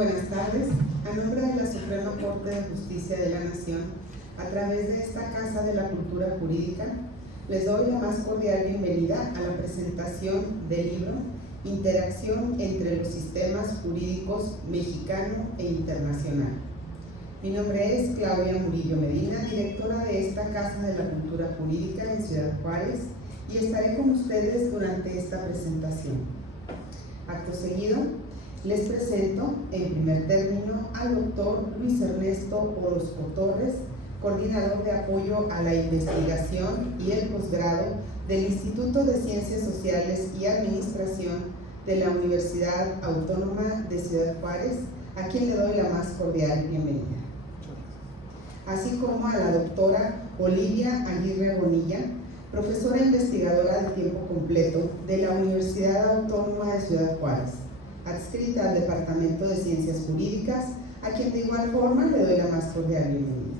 buenas tardes. A nombre de la Suprema Corte de Justicia de la Nación, a través de esta Casa de la Cultura Jurídica, les doy la más cordial bienvenida a la presentación del libro Interacción entre los sistemas jurídicos mexicano e internacional. Mi nombre es Claudia Murillo Medina, directora de esta Casa de la Cultura Jurídica en Ciudad Juárez, y estaré con ustedes durante esta presentación. Acto seguido, les presento, en primer término, al doctor Luis Ernesto Orozco Torres, coordinador de apoyo a la investigación y el posgrado del Instituto de Ciencias Sociales y Administración de la Universidad Autónoma de Ciudad Juárez, a quien le doy la más cordial bienvenida. Así como a la doctora Olivia Aguirre Bonilla, profesora investigadora de tiempo completo de la Universidad Autónoma de Ciudad Juárez, adscrita al Departamento de Ciencias Jurídicas, a quien de igual forma le doy la más cordial bienvenida.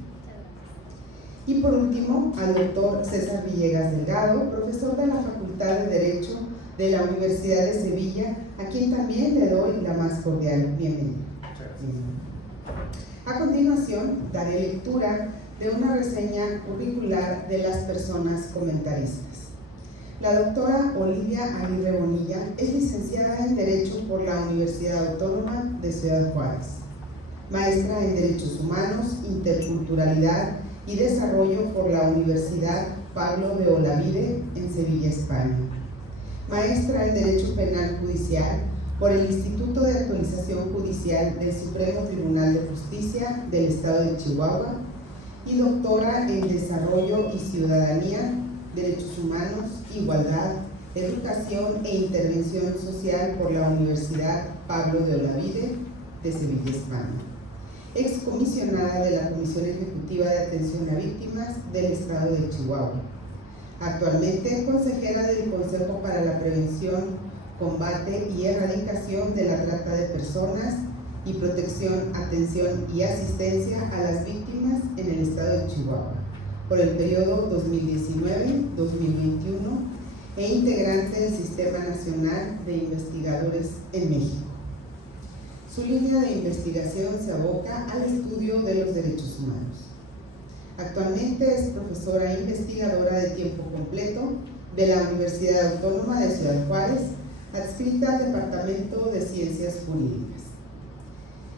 Y por último, al doctor César Villegas Delgado, profesor de la Facultad de Derecho de la Universidad de Sevilla, a quien también le doy la más cordial bienvenida. A continuación, daré lectura de una reseña curricular de las personas comentaristas. La doctora Olivia Aguirre Bonilla es licenciada en Derecho por la Universidad Autónoma de Ciudad Juárez, maestra en Derechos Humanos, Interculturalidad y Desarrollo por la Universidad Pablo de Olavide en Sevilla, España, maestra en Derecho Penal Judicial por el Instituto de Actualización Judicial del Supremo Tribunal de Justicia del Estado de Chihuahua y doctora en Desarrollo y Ciudadanía, Derechos Humanos, Igualdad, Educación e Intervención Social por la Universidad Pablo de Olavide de Sevilla, España. Excomisionada de la Comisión Ejecutiva de Atención a Víctimas del Estado de Chihuahua. Actualmente consejera del Consejo para la Prevención, Combate y Erradicación de la Trata de Personas y Protección, Atención y Asistencia a las Víctimas en el Estado de Chihuahua por el periodo 2019-2021 e integrante del Sistema Nacional de Investigadores en México. Su línea de investigación se aboca al estudio de los derechos humanos. Actualmente es profesora e investigadora de tiempo completo de la Universidad Autónoma de Ciudad Juárez, adscrita al Departamento de Ciencias Jurídicas.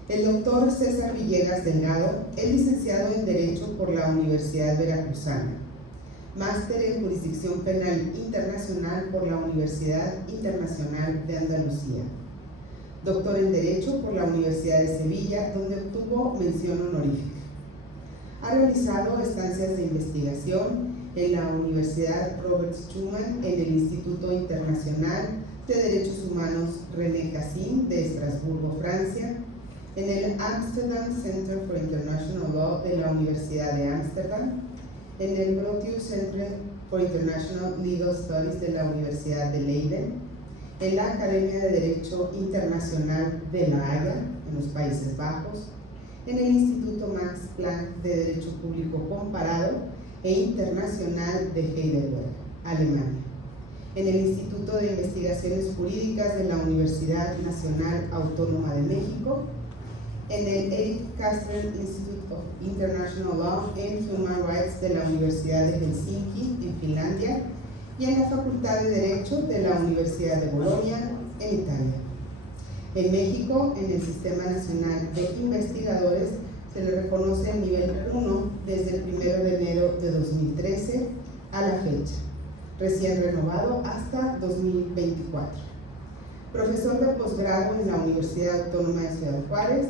El doctor César Villegas Delgado es licenciado en Derecho por la Universidad Veracruzana, máster en Jurisdicción Penal Internacional por la Universidad Internacional de Andalucía, doctor en Derecho por la Universidad de Sevilla, donde obtuvo mención honorífica. Ha realizado estancias de investigación en la Universidad Robert Schuman, en el Instituto Internacional de Derechos Humanos René Cassin de Estrasburgo, Francia, en el Amsterdam Center for International Law de la Universidad de Ámsterdam, en el Grotius Center for International Legal Studies de la Universidad de Leiden, en la Academia de Derecho Internacional de La Haya, en los Países Bajos, en el Instituto Max Planck de Derecho Público Comparado e Internacional de Heidelberg, Alemania, en el Instituto de Investigaciones Jurídicas de la Universidad Nacional Autónoma de México, en el Erik Castrén Institute of International Law and Human Rights de la Universidad de Helsinki, en Finlandia, y en la Facultad de Derecho de la Universidad de Bolonia, en Italia. En México, en el Sistema Nacional de Investigadores, se le reconoce el nivel 1 desde el 1 de enero de 2013 a la fecha, recién renovado hasta 2024. Profesor de posgrado en la Universidad Autónoma de Ciudad Juárez,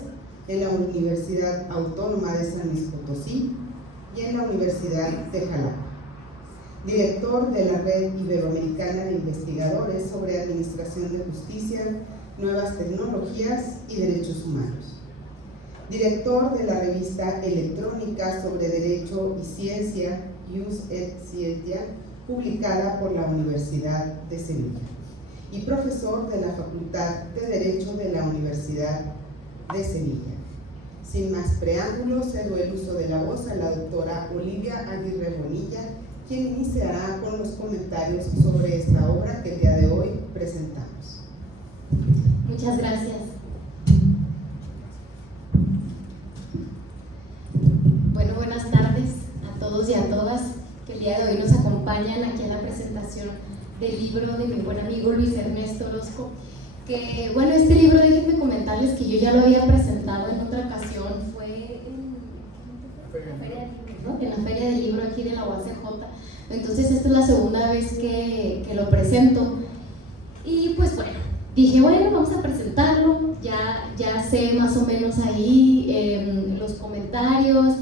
en la Universidad Autónoma de San Luis Potosí y en la Universidad de Jalapa. Director de la Red Iberoamericana de Investigadores sobre Administración de Justicia, Nuevas Tecnologías y Derechos Humanos. Director de la revista electrónica sobre Derecho y Ciencia, Jus et Scientia, publicada por la Universidad de Sevilla. Y profesor de la Facultad de Derecho de la Universidad de Sevilla. Sin más preámbulos, cedo el uso de la voz a la doctora Olivia Aguirre Bonilla, quien iniciará con los comentarios sobre esta obra que el día de hoy presentamos. Muchas gracias. todos y a todas que el día de hoy nos acompañan aquí en la presentación del libro de mi buen amigo Luis Ernesto Orozco. Que bueno, este libro, déjenme comentarles que yo ya lo había presentado en otra ocasión, fue en la Feria del Libro aquí de la UACJ. Entonces esta es la segunda vez que lo presento. Y pues bueno, dije, bueno, vamos a presentarlo, ya sé más o menos ahí los comentarios,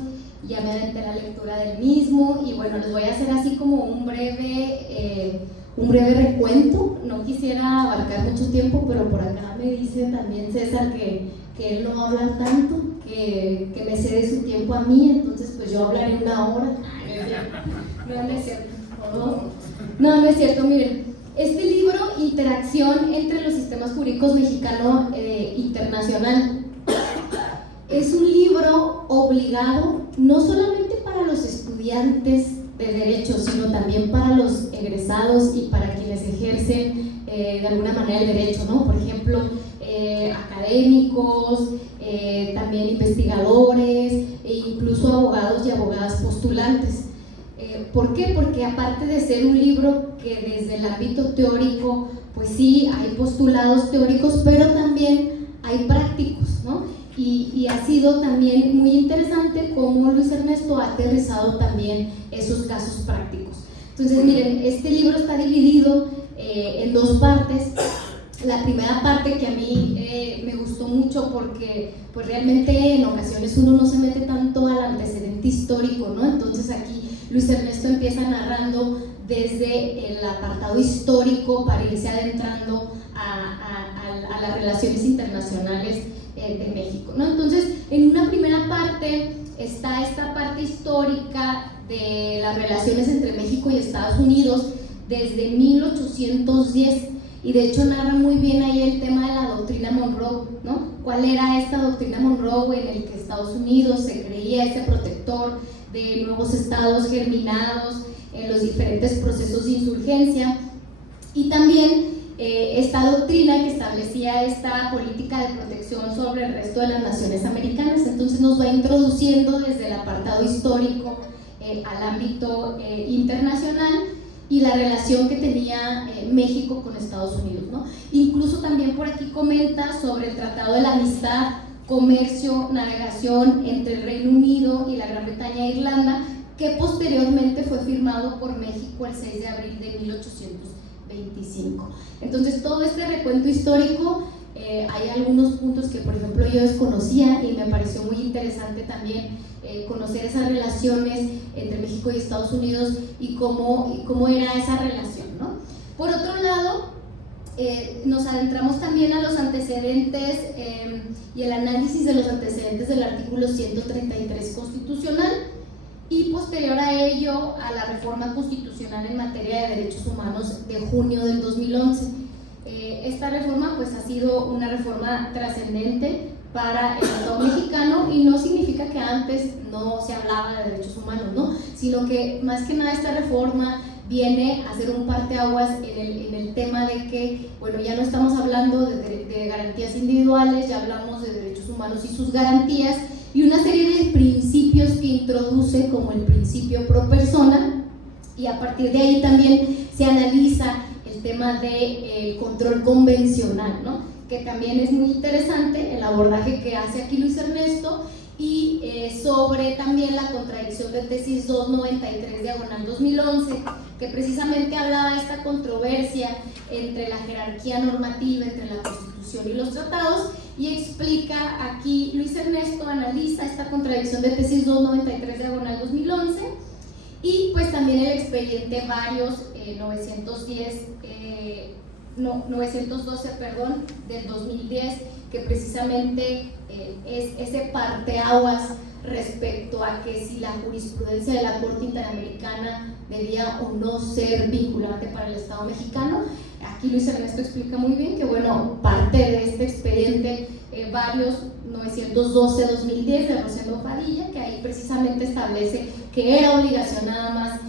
ya me aventé la lectura del mismo y bueno, les voy a hacer así como un breve recuento. No quisiera abarcar mucho tiempo, pero por acá me dice también César que él no habla tanto, que me cede su tiempo a mí, entonces pues yo hablaré una hora. No es cierto. No es cierto, miren. Este libro, Interacción entre los sistemas jurídicos mexicano e internacional, es un libro obligado no solamente para los estudiantes de Derecho, sino también para los egresados y para quienes ejercen de alguna manera el derecho, ¿no? Por ejemplo, académicos, también investigadores e incluso abogados y abogadas postulantes. ¿Por qué? Porque aparte de ser un libro que desde el ámbito teórico, pues sí, hay postulados teóricos, pero también hay prácticos, ¿no? Y ha sido también muy interesante cómo Luis Ernesto ha aterrizado también esos casos prácticos. Entonces, miren, este libro está dividido en dos partes. La primera parte que a mí me gustó mucho porque pues realmente en ocasiones uno no se mete tanto al antecedente histórico, ¿no? Entonces aquí Luis Ernesto empieza narrando desde el apartado histórico para irse adentrando a las relaciones internacionales de México, ¿no? Entonces, en una primera parte está esta parte histórica de las relaciones entre México y Estados Unidos desde 1810, y de hecho narra muy bien ahí el tema de la doctrina Monroe, ¿no? ¿Cuál era esta doctrina Monroe en el que Estados Unidos se creía ese protector de nuevos estados germinados en los diferentes procesos de insurgencia? Y también esta doctrina que establecía esta política de protección sobre el resto de las naciones americanas. Entonces nos va introduciendo desde el apartado histórico al ámbito internacional y la relación que tenía México con Estados Unidos, ¿no? Incluso también por aquí comenta sobre el Tratado de la Amistad, Comercio, Navegación entre el Reino Unido y la Gran Bretaña e Irlanda, que posteriormente fue firmado por México el 6 de abril de 1825. Entonces, todo este recuento histórico, hay algunos puntos que, por ejemplo, yo desconocía y me pareció muy interesante también conocer esas relaciones entre México y Estados Unidos y cómo era esa relación, ¿no? Por otro lado, nos adentramos también a los antecedentes y el análisis de los antecedentes del artículo 133 constitucional y posterior a ello a la reforma constitucional en materia de derechos humanos de junio del 2011. Esta reforma pues ha sido una reforma trascendente para el Estado mexicano y no significa que antes no se hablaba de derechos humanos, ¿no? Sino que más que nada esta reforma viene a ser un parteaguas en el tema de que, bueno, ya no estamos hablando de garantías individuales, ya hablamos de derechos humanos y sus garantías y una serie de principios que introduce como el principio pro persona, y a partir de ahí también se analiza el tema del control convencional, ¿no? Que también es muy interesante el abordaje que hace aquí Luis Ernesto, y sobre también la contradicción de tesis 293/2011, que precisamente hablaba de esta controversia entre la jerarquía normativa, entre la Constitución y los tratados, y explica aquí Luis Ernesto, analiza esta contradicción de tesis 293/2011 y pues también el expediente varios 912 del 2010, que precisamente es ese parteaguas respecto a que si la jurisprudencia de la Corte Interamericana debía o no ser vinculante para el Estado mexicano. Aquí Luis Ernesto explica muy bien que, bueno, parte de este expediente varios 912/2010 de Rosendo Padilla, que ahí precisamente establece que era obligación nada más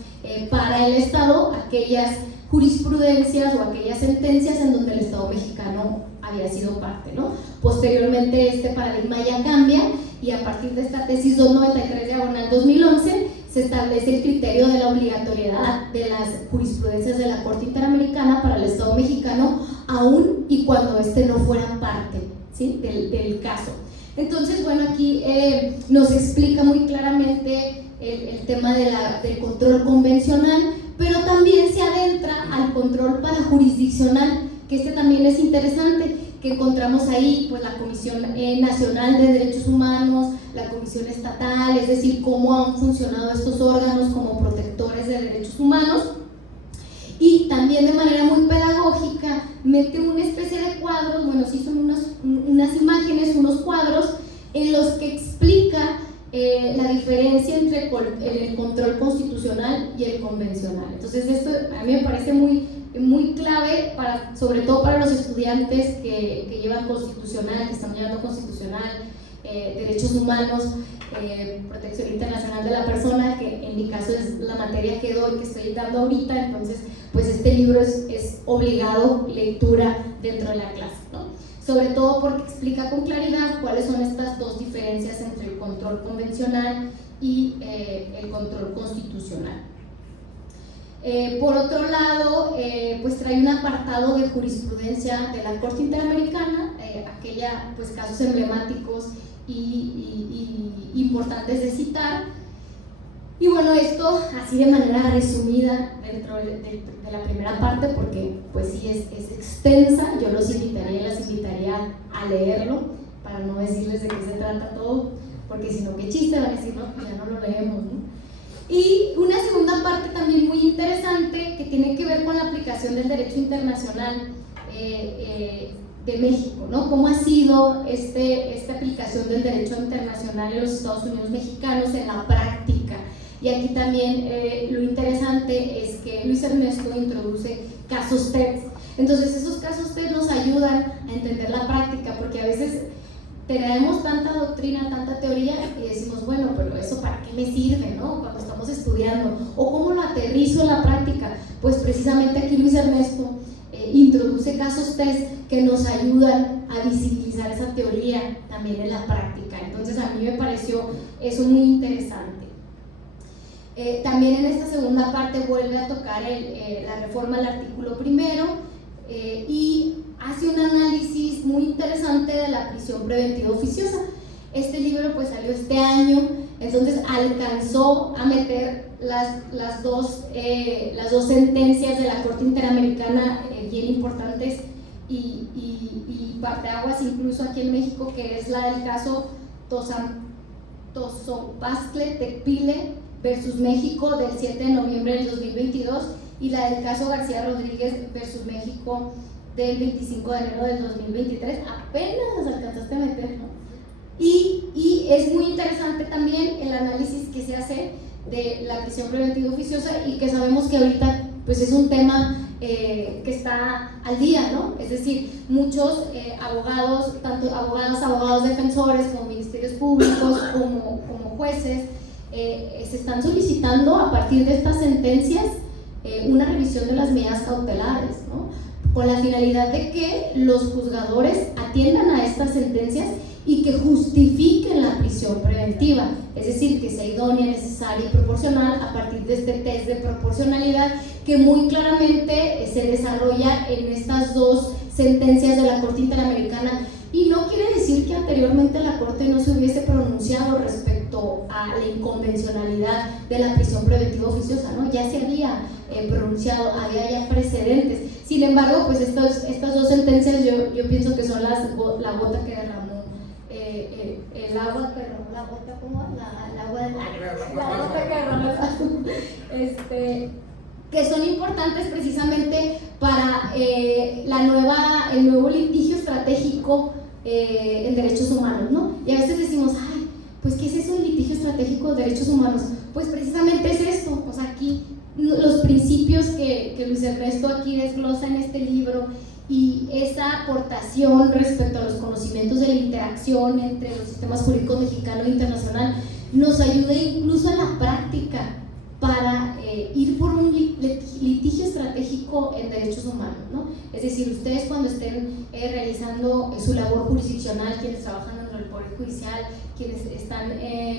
para el Estado aquellas jurisprudencias o aquellas sentencias en donde el Estado mexicano había sido parte, ¿no? Posteriormente este paradigma ya cambia y a partir de esta tesis 293/2011 se establece el criterio de la obligatoriedad de las jurisprudencias de la Corte Interamericana para el Estado mexicano, aun y cuando éste no fuera parte, ¿sí?, del caso. Entonces, bueno, aquí nos explica muy claramente el tema del control convencional, pero también se adentra al control parajurisdiccional, que este también es interesante, que encontramos ahí pues la Comisión Nacional de Derechos Humanos, la Comisión Estatal, es decir, cómo han funcionado estos órganos como protectores de derechos humanos, y también de manera muy pedagógica mete una especie de cuadros, bueno, sí son unas imágenes, unos cuadros en los que explica la diferencia entre el control constitucional y el convencional. Entonces esto a mí me parece muy clave, sobre todo para los estudiantes que llevan constitucional, que están llevando constitucional, derechos humanos, protección internacional de la persona, que en mi caso es la materia que doy, que estoy dando ahorita. Entonces pues este libro es obligado lectura dentro de la clase, ¿no? Sobre todo porque explica con claridad cuáles son estas dos diferencias entre el control convencional y el control constitucional. Por otro lado, pues trae un apartado de jurisprudencia de la Corte Interamericana, pues casos emblemáticos y importantes de citar. Y bueno, esto así de manera resumida dentro de la primera parte, porque pues sí es extensa. Yo los invitaría y las invitaría a leerlo para no decirles de qué se trata todo, porque si no, qué chiste, van a decir, no, pues ya no lo leemos, ¿no? Y una segunda parte también muy interesante que tiene que ver con la aplicación del derecho internacional de México, ¿no? Cómo ha sido esta aplicación del derecho internacional en los Estados Unidos mexicanos en la práctica. Y aquí también lo interesante es que Luis Ernesto introduce casos TED. Entonces esos casos TED nos ayudan a entender la práctica, porque a veces tenemos tanta doctrina, tanta teoría y decimos, bueno, pero eso ¿para qué me sirve, no?, cuando estamos estudiando, o cómo lo aterrizo en la práctica. Pues precisamente aquí Luis Ernesto introduce casos test que nos ayudan a visibilizar esa teoría también en la práctica. Entonces a mí me pareció eso muy interesante. También en esta segunda parte vuelve a tocar la reforma al artículo primero y hace un análisis muy interesante de la prisión preventiva oficiosa. Este libro pues salió este año, entonces alcanzó a meter las dos sentencias de la Corte Interamericana bien importantes y parteaguas incluso aquí en México, que es la del caso Tozopastle-Tecpile versus México del 7 de noviembre del 2022 y la del caso García Rodríguez versus México del 25 de enero del 2023. Apenas las alcanzaste a meter, ¿no? Y es muy interesante también el análisis que se hace de la prisión preventiva oficiosa y que sabemos que ahorita pues es un tema que está al día, ¿no? Es decir, muchos abogados, tanto abogados defensores como ministerios públicos como jueces, se están solicitando a partir de estas sentencias una revisión de las medidas cautelares, ¿no?, con la finalidad de que los juzgadores atiendan a estas sentencias y que justifiquen la prisión preventiva, es decir, que sea idónea, necesaria y proporcional a partir de este test de proporcionalidad que muy claramente se desarrolla en estas dos sentencias de la Corte Interamericana. Y no quiere decir que anteriormente la Corte no se hubiese pronunciado respecto a la inconvencionalidad de la prisión preventiva oficiosa, ¿no? Ya se había pronunciado, había ya precedentes. Sin embargo, pues estas dos sentencias yo pienso que son la gota que derramó el agua que derramó la gota, ¿cómo? La gota que derramó que son importantes precisamente para el nuevo litigio estratégico en derechos humanos, ¿no? Y a veces decimos, ay, pues ¿qué es eso del litigio estratégico de derechos humanos? Pues precisamente es esto, o sea, aquí los principios que Luis Ernesto aquí desglosa en este libro y esa aportación respecto a los conocimientos de la interacción entre los sistemas jurídicos mexicano e internacional nos ayuda incluso en la práctica para ir por un litigio estratégico en derechos humanos, ¿no? Es decir, ustedes cuando estén realizando su labor jurisdiccional, quienes trabajan en el Poder Judicial, quienes están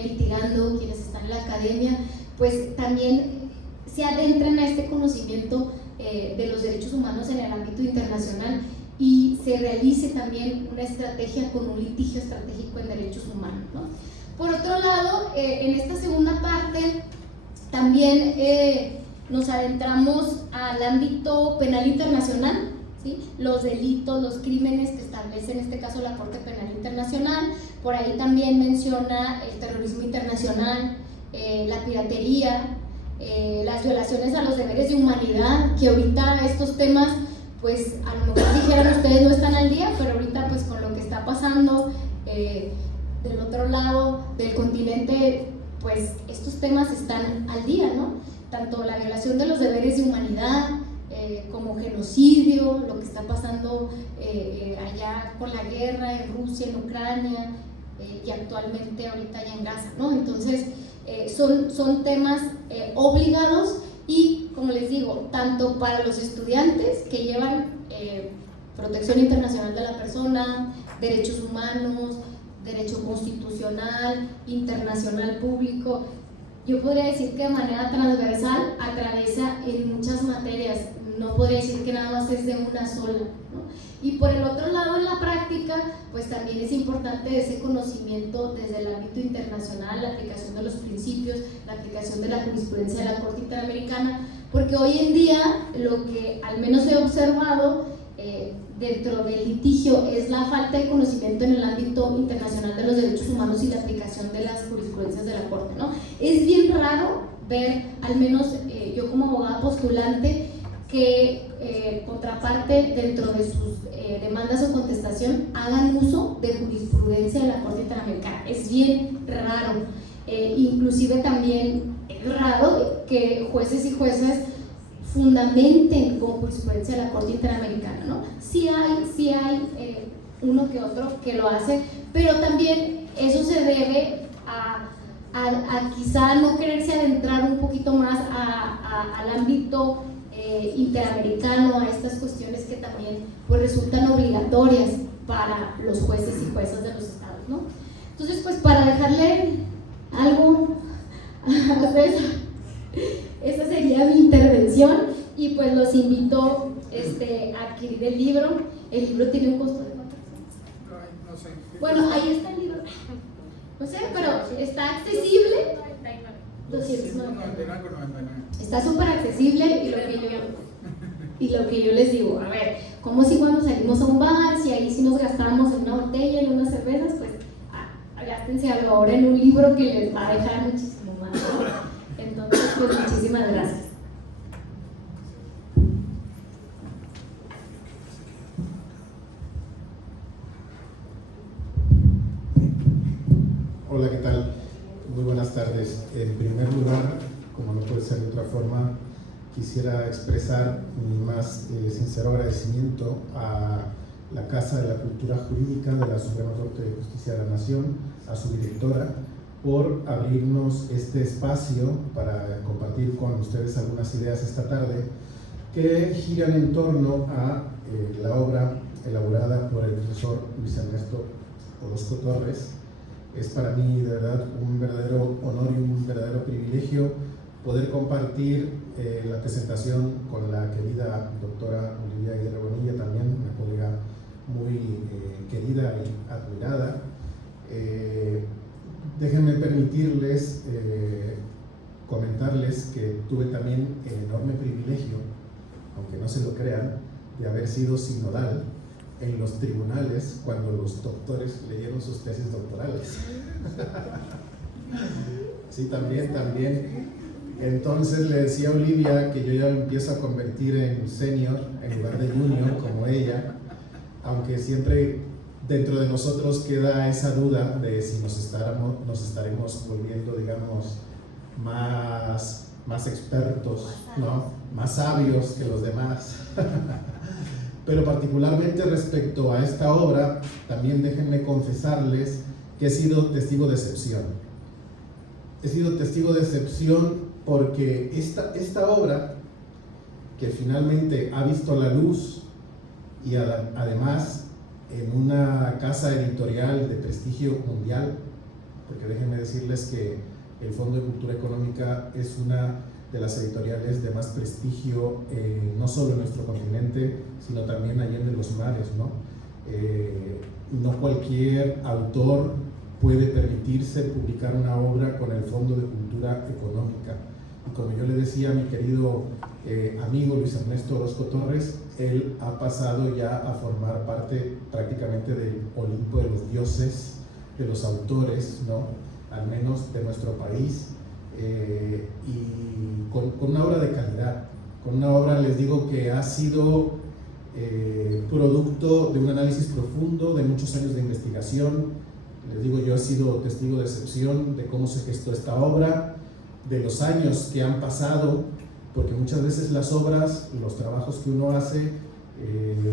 litigando, quienes están en la academia, pues también se adentren a este conocimiento de los derechos humanos en el ámbito internacional y se realice también una estrategia con un litigio estratégico en derechos humanos, ¿no? Por otro lado, en esta segunda parte también nos adentramos al ámbito penal internacional, ¿sí? Los delitos, los crímenes que establece en este caso la Corte Penal Internacional. Por ahí también menciona el terrorismo internacional, la piratería, las violaciones a los deberes de humanidad, que ahorita estos temas, pues a lo mejor dijeran ustedes no están al día, pero ahorita pues con lo que está pasando del otro lado del continente, pues estos temas están al día, ¿no? Tanto la violación de los deberes de humanidad, como genocidio, lo que está pasando allá con la guerra en Rusia, en Ucrania, y actualmente ahorita allá en Gaza, ¿no? Entonces, son temas obligados y, como les digo, tanto para los estudiantes que llevan protección internacional de la persona, derechos humanos, derecho constitucional, internacional público, yo podría decir que de manera transversal atraviesa en muchas materias, no podría decir que nada más es de una sola, ¿no? Y por el otro lado, en la práctica, pues también es importante ese conocimiento desde el ámbito internacional, la aplicación de los principios, la aplicación de la jurisprudencia de la Corte Interamericana, porque hoy en día lo que al menos he observado dentro del litigio es la falta de conocimiento en el ámbito internacional de los derechos humanos y la aplicación de las jurisprudencias de la Corte, ¿no? Es bien raro ver, al menos yo como abogada postulante, que contraparte dentro de sus demandas o contestación hagan uso de jurisprudencia de la Corte Interamericana. Es bien raro, inclusive también es raro que jueces y juezas fundamenten con jurisprudencia de la Corte Interamericana, ¿no? Sí hay uno que otro que lo hace, pero también eso se debe a quizá no quererse adentrar un poquito más al ámbito interamericano, a estas cuestiones que también pues resultan obligatorias para los jueces y juezas de los estados, ¿no? Entonces, pues para dejarle algo a ustedes, esa sería mi intervención y pues los invito a adquirir el libro. El libro tiene un costo de ¿cuánto? No sé. Bueno, ahí está el libro, no sé, pero está accesible. 299. Está súper accesible y lo que yo les digo, a ver, como si cuando salimos a un bar, si ahí sí nos gastamos en una botella, en unas cervezas, pues gástense algo ahora en un libro que les va a dejar muchísimo más, ¿no? Entonces, pues muchísimas gracias. Hola, ¿qué tal? Muy buenas tardes. En primer lugar, como no puede ser de otra forma, quisiera expresar mi más sincero agradecimiento a la Casa de la Cultura Jurídica de la Suprema Corte de Justicia de la Nación, a su directora, por abrirnos este espacio para compartir con ustedes algunas ideas esta tarde que giran en torno a la obra elaborada por el profesor Luis Ernesto Orozco Torres. Es para mí, de verdad, un verdadero honor y un verdadero privilegio poder compartir la presentación con la querida doctora Olivia Aguirre Bonilla, también una colega muy querida y admirada. Déjenme permitirles comentarles que tuve también el enorme privilegio, aunque no se lo crean, de haber sido sinodal en los tribunales cuando los doctores leyeron sus tesis doctorales. Sí, también. Entonces le decía a Olivia que yo ya me empiezo a convertir en senior en lugar de junior como ella, aunque siempre dentro de nosotros queda esa duda de si nos estaremos volviendo, digamos, más expertos, ¿no? Más sabios que los demás. Pero particularmente respecto a esta obra, también déjenme confesarles que he sido testigo de excepción. He sido testigo de excepción porque esta obra, que finalmente ha visto la luz y además en una casa editorial de prestigio mundial, porque déjenme decirles que el Fondo de Cultura Económica es una de las editoriales de más prestigio, no solo en nuestro continente, sino también allende los mares, ¿no? No cualquier autor puede permitirse publicar una obra con el Fondo de Cultura Económica. Y como yo le decía a mi querido amigo Luis Ernesto Orozco Torres, él ha pasado ya a formar parte prácticamente del Olimpo de los dioses, de los autores, ¿no? Al menos de nuestro país, y con una obra de calidad, con una obra, les digo, que ha sido producto de un análisis profundo, de muchos años de investigación. Les digo, yo he sido testigo de excepción de cómo se gestó esta obra, de los años que han pasado, porque muchas veces las obras, los trabajos que uno hace,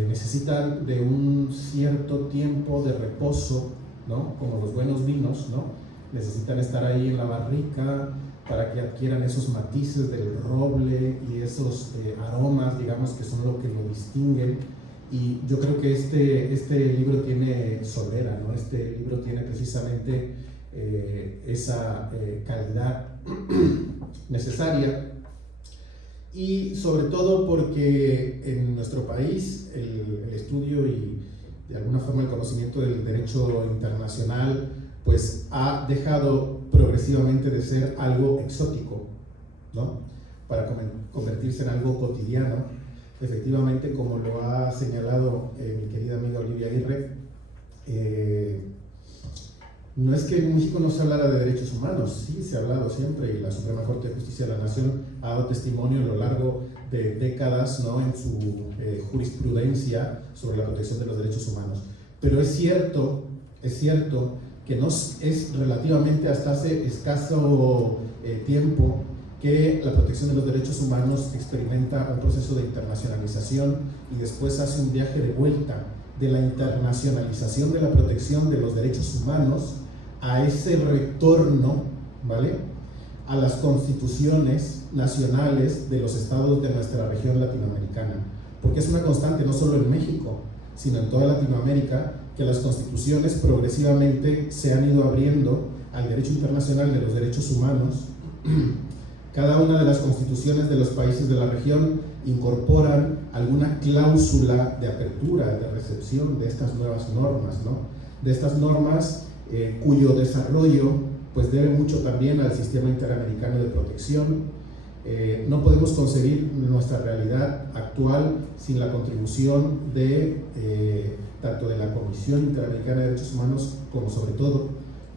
necesitan de un cierto tiempo de reposo, ¿no? Como los buenos vinos, ¿no? Necesitan estar ahí en la barrica para que adquieran esos matices del roble y esos aromas, digamos, que son lo que lo distinguen. Y yo creo que este libro tiene solera, ¿no? Este libro tiene precisamente esa calidad necesaria, y sobre todo porque en nuestro país el estudio y de alguna forma el conocimiento del derecho internacional pues ha dejado progresivamente de ser algo exótico, ¿no? Para convertirse en algo cotidiano. Efectivamente, como lo ha señalado mi querida amiga Olivia Aguirre, no es que en México no se hablara de derechos humanos, sí se ha hablado siempre, y la Suprema Corte de Justicia de la Nación ha dado testimonio a lo largo de décadas, ¿no? En su jurisprudencia sobre la protección de los derechos humanos. Pero es cierto que no es relativamente hasta hace escaso tiempo que la protección de los derechos humanos experimenta un proceso de internacionalización y después hace un viaje de vuelta de la internacionalización de la protección de los derechos humanos a ese retorno, ¿vale?, a las constituciones nacionales de los estados de nuestra región latinoamericana, porque es una constante no solo en México, sino en toda Latinoamérica, que las constituciones progresivamente se han ido abriendo al derecho internacional de los derechos humanos. Cada una de las constituciones de los países de la región incorporan alguna cláusula de apertura, de recepción de estas nuevas normas, ¿no? De estas normas cuyo desarrollo pues debe mucho también al sistema interamericano de protección. No podemos concebir nuestra realidad actual sin la contribución de tanto de la Comisión Interamericana de Derechos Humanos como sobre todo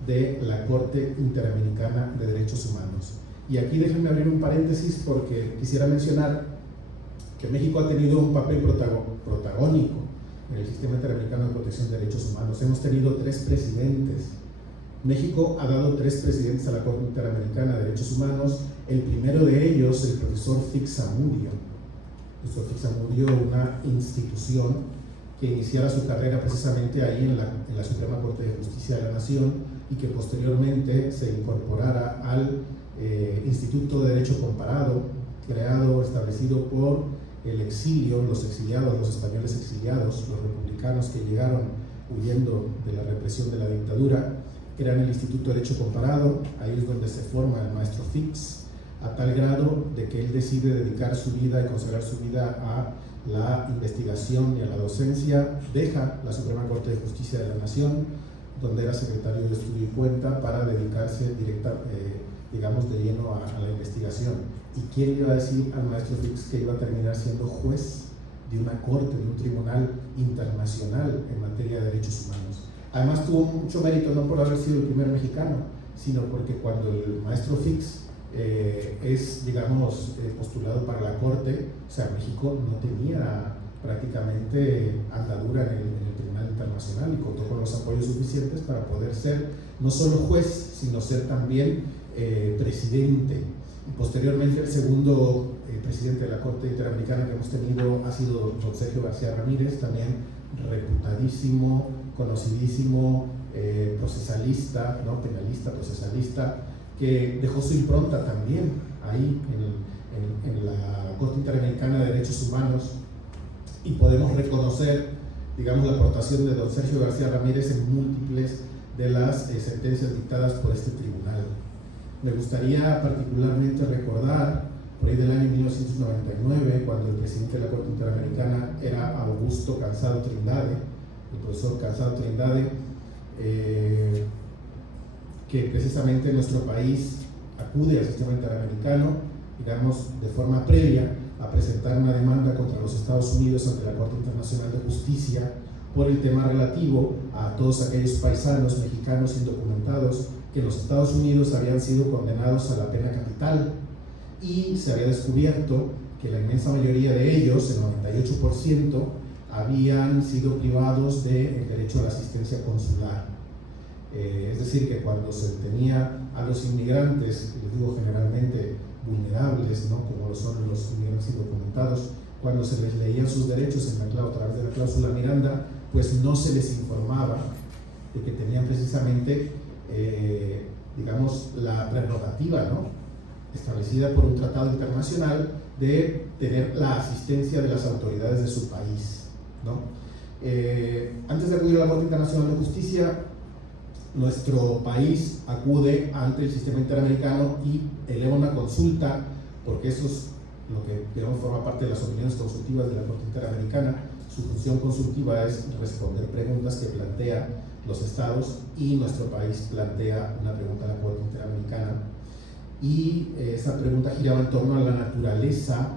de la Corte Interamericana de Derechos Humanos. Y aquí déjenme abrir un paréntesis porque quisiera mencionar que México ha tenido un papel protagónico en el sistema interamericano de protección de derechos humanos. Hemos tenido 3 presidentes. México ha dado 3 presidentes a la Corte Interamericana de Derechos Humanos. El primero de ellos, el profesor Fix Zamudio. El profesor Fix Zamudio, una institución que iniciara su carrera precisamente ahí en la Suprema Corte de Justicia de la Nación y que posteriormente se incorporara al Instituto de Derecho Comparado, creado, establecido por el exilio, los exiliados, los españoles exiliados, los republicanos que llegaron huyendo de la represión de la dictadura, crean el Instituto de Derecho Comparado. Ahí es donde se forma el maestro Fix, a tal grado de que él decide dedicar su vida y consagrar su vida a la investigación y a la docencia. Deja la Suprema Corte de Justicia de la Nación, donde era secretario de Estudio y Cuenta, para dedicarse digamos, de lleno a la investigación. ¿Y quién iba a decir al maestro Fix que iba a terminar siendo juez de una corte, de un tribunal internacional en materia de derechos humanos? Además tuvo mucho mérito no por haber sido el primer mexicano, sino porque cuando el maestro Fix es, digamos, postulado para la corte, o sea, México no tenía prácticamente andadura en el Tribunal Internacional y contó con los apoyos suficientes para poder ser no solo juez, sino ser también presidente. Y posteriormente el segundo presidente de la Corte Interamericana que hemos tenido ha sido don Sergio García Ramírez, también reputadísimo, conocidísimo procesalista, ¿no? Penalista, procesalista, que dejó su impronta también ahí en la Corte Interamericana de Derechos Humanos, y podemos reconocer, digamos, la aportación de don Sergio García Ramírez en múltiples de las sentencias dictadas por este tribunal. Me gustaría particularmente recordar, por ahí del año 1999, cuando el presidente de la Corte Interamericana era Augusto Cansado Trindade, el profesor Cansado Trindade, que precisamente nuestro país acude al sistema interamericano, digamos, de forma previa a presentar una demanda contra los Estados Unidos ante la Corte Internacional de Justicia por el tema relativo a todos aquellos paisanos mexicanos indocumentados que en los Estados Unidos habían sido condenados a la pena capital, y se había descubierto que la inmensa mayoría de ellos, el 98%, habían sido privados del derecho a la asistencia consular. Es decir, que cuando se detenía a los inmigrantes, les digo generalmente vulnerables, ¿no?, como lo son los inmigrantes indocumentados, cuando se les leían sus derechos a través de la cláusula Miranda, pues no se les informaba de que tenían precisamente, digamos, la prerrogativa, ¿no?, establecida por un tratado internacional de tener la asistencia de las autoridades de su país, ¿no? Antes de acudir a la Corte Internacional de Justicia, nuestro país acude ante el sistema interamericano y eleva una consulta, porque eso es lo que, digamos, forma parte de las opiniones consultivas de la Corte Interamericana. Su función consultiva es responder preguntas que plantean los estados, y nuestro país plantea una pregunta a la Corte Interamericana, y esa pregunta giraba en torno a la naturaleza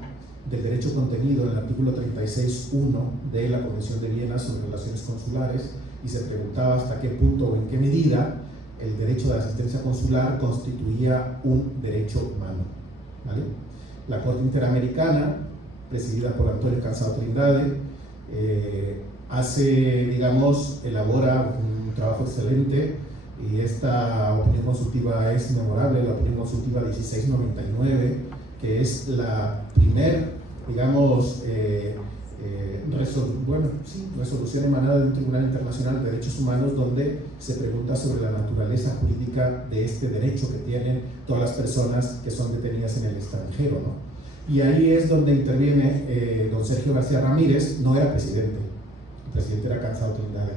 del derecho contenido en el artículo 36.1 de la Convención de Viena sobre relaciones consulares, y se preguntaba hasta qué punto o en qué medida el derecho de asistencia consular constituía un derecho humano, ¿vale? La Corte Interamericana, presidida por Antonio Cansado Trindade, elabora un trabajo excelente, y esta opinión consultiva es memorable, la opinión consultiva 1699, que es la primer, digamos, resolución emanada de un Tribunal Internacional de Derechos Humanos, donde se pregunta sobre la naturaleza jurídica de este derecho que tienen todas las personas que son detenidas en el extranjero, ¿no? Y ahí es donde interviene don Sergio García Ramírez. No era presidente, el presidente era Cansado Trindade.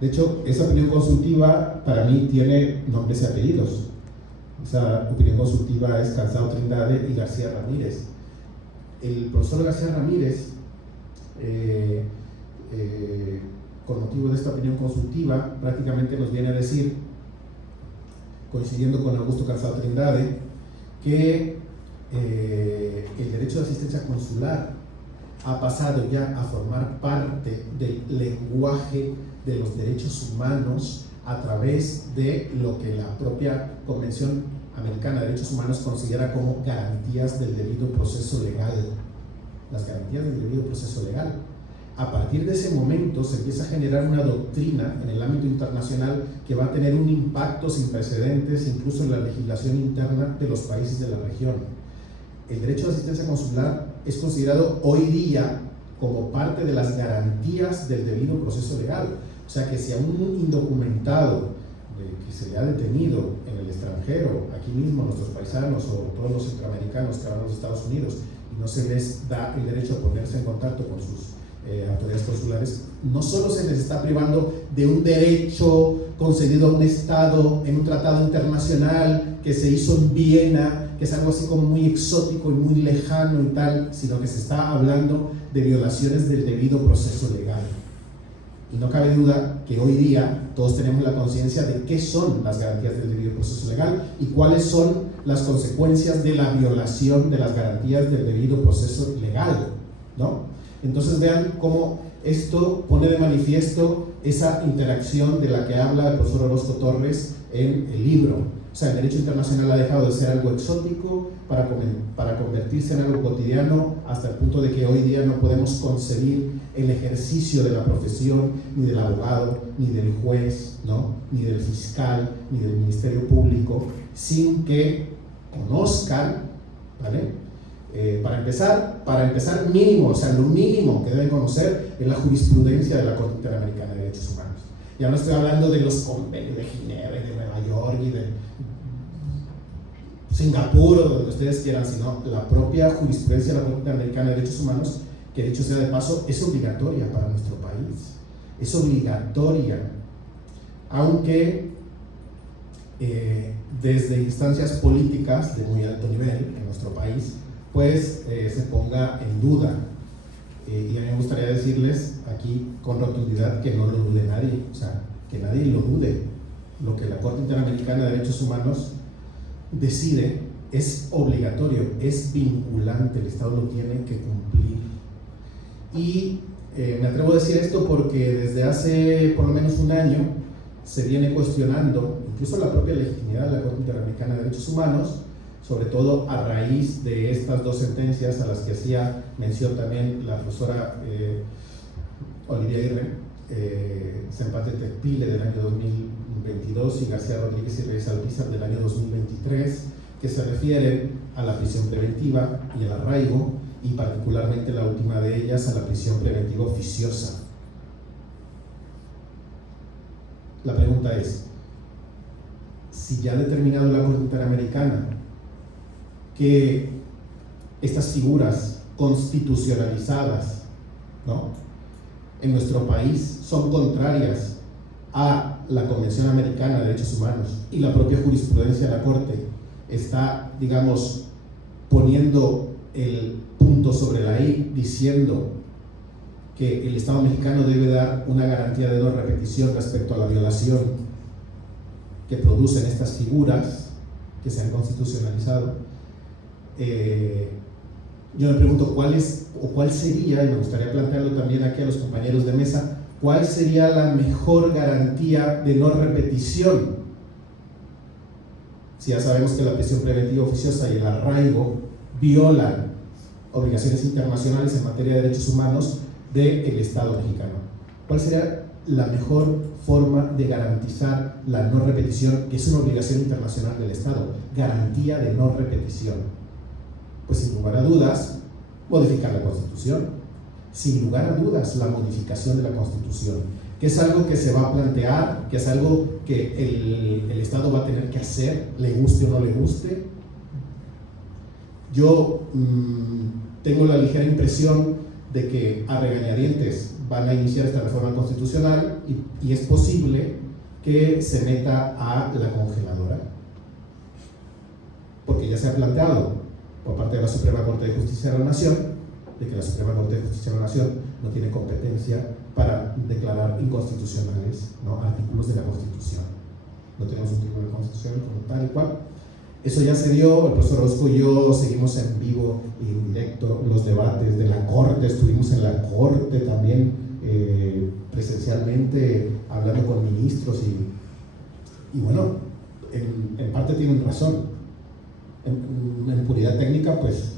De hecho, esa opinión consultiva para mí tiene nombres y apellidos. Esa opinión consultiva es Cansado Trindade y García Ramírez. El profesor García Ramírez, con motivo de esta opinión consultiva, prácticamente nos viene a decir, coincidiendo con Augusto Cansado Trindade, que el derecho de asistencia consular ha pasado ya a formar parte del lenguaje de los derechos humanos a través de lo que la propia Convención Americana de Derechos Humanos considera como garantías del debido proceso legal. Las garantías del debido proceso legal. A partir de ese momento se empieza a generar una doctrina en el ámbito internacional que va a tener un impacto sin precedentes incluso en la legislación interna de los países de la región. El derecho de asistencia consular es considerado hoy día como parte de las garantías del debido proceso legal. O sea que si a un indocumentado que se le ha detenido en el extranjero, aquí mismo nuestros paisanos o todos los centroamericanos que van a los Estados Unidos, y no se les da el derecho a ponerse en contacto con sus autoridades consulares, no solo se les está privando de un derecho concedido a un Estado en un tratado internacional que se hizo en Viena, que es algo así como muy exótico y muy lejano y tal, sino que se está hablando de violaciones del debido proceso legal. Y no cabe duda que hoy día todos tenemos la conciencia de qué son las garantías del debido proceso legal y cuáles son las consecuencias de la violación de las garantías del debido proceso legal, ¿no? Entonces vean cómo esto pone de manifiesto esa interacción de la que habla el profesor Orozco Torres en el libro. O sea, el derecho internacional ha dejado de ser algo exótico para convertirse en algo cotidiano, hasta el punto de que hoy día no podemos concebir el ejercicio de la profesión, ni del abogado, ni del juez, ¿no?, ni del fiscal, ni del Ministerio Público, sin que conozcan, ¿vale? Para empezar mínimo, o sea, lo mínimo que deben conocer es la jurisprudencia de la Corte Interamericana de Derechos Humanos. Ya no estoy hablando de los convenios de Ginebra, de Nueva York y de Singapur o donde ustedes quieran, sino la propia jurisprudencia de la Corte Interamericana de Derechos Humanos, que dicho sea de paso, es obligatoria para nuestro país. Es obligatoria. Aunque desde instancias políticas de muy alto nivel en nuestro país, pues se ponga en duda. Y a mí me gustaría decirles aquí con rotundidad que no lo dude nadie, o sea, que nadie lo dude. Lo que la Corte Interamericana de Derechos Humanos decide es obligatorio, es vinculante, el Estado lo tiene que cumplir. Y me atrevo a decir esto porque desde hace por lo menos un año se viene cuestionando incluso la propia legitimidad de la Corte Interamericana de Derechos Humanos, sobre todo a raíz de estas dos sentencias a las que hacía mención también la profesora Olivia Aguirre, Sempate Tecpile del año 2022 y García Rodríguez y Reyes Alpizar del año 2023, que se refieren a la prisión preventiva y al arraigo, y particularmente la última de ellas a la prisión preventiva oficiosa. La pregunta es, si ya ha determinado la Corte Interamericana que estas figuras constitucionalizadas, ¿no?, en nuestro país son contrarias a la Convención Americana de Derechos Humanos y la propia jurisprudencia de la Corte está, digamos, poniendo el punto sobre la I, diciendo que el Estado mexicano debe dar una garantía de no repetición respecto a la violación que producen estas figuras que se han constitucionalizado. Yo me pregunto cuál sería, y me gustaría plantearlo también aquí a los compañeros de mesa, cuál sería la mejor garantía de no repetición. Si ya sabemos que la prisión preventiva oficiosa y el arraigo violan obligaciones internacionales en materia de derechos humanos del Estado mexicano, ¿cuál sería la mejor forma de garantizar la no repetición, que es una obligación internacional del Estado? Garantía de no repetición. Pues sin lugar a dudas, modificar la Constitución. Sin lugar a dudas, la modificación de la Constitución, que es algo que se va a plantear, que es algo que el Estado va a tener que hacer, le guste o no le guste. Yo tengo la ligera impresión de que a regañadientes van a iniciar esta reforma constitucional y es posible que se meta a la congeladora, porque ya se ha planteado por parte de la Suprema Corte de Justicia de la Nación de que la Suprema Corte de Justicia de la Nación no tiene competencia para declarar inconstitucionales, ¿no?, artículos de la Constitución. No tenemos un título de Constitución como tal y cual. Eso ya se dio, el profesor Orozco y yo seguimos en vivo y en directo los debates de la Corte, estuvimos en la Corte también presencialmente hablando con ministros y bueno, en parte tienen razón. En puridad técnica, pues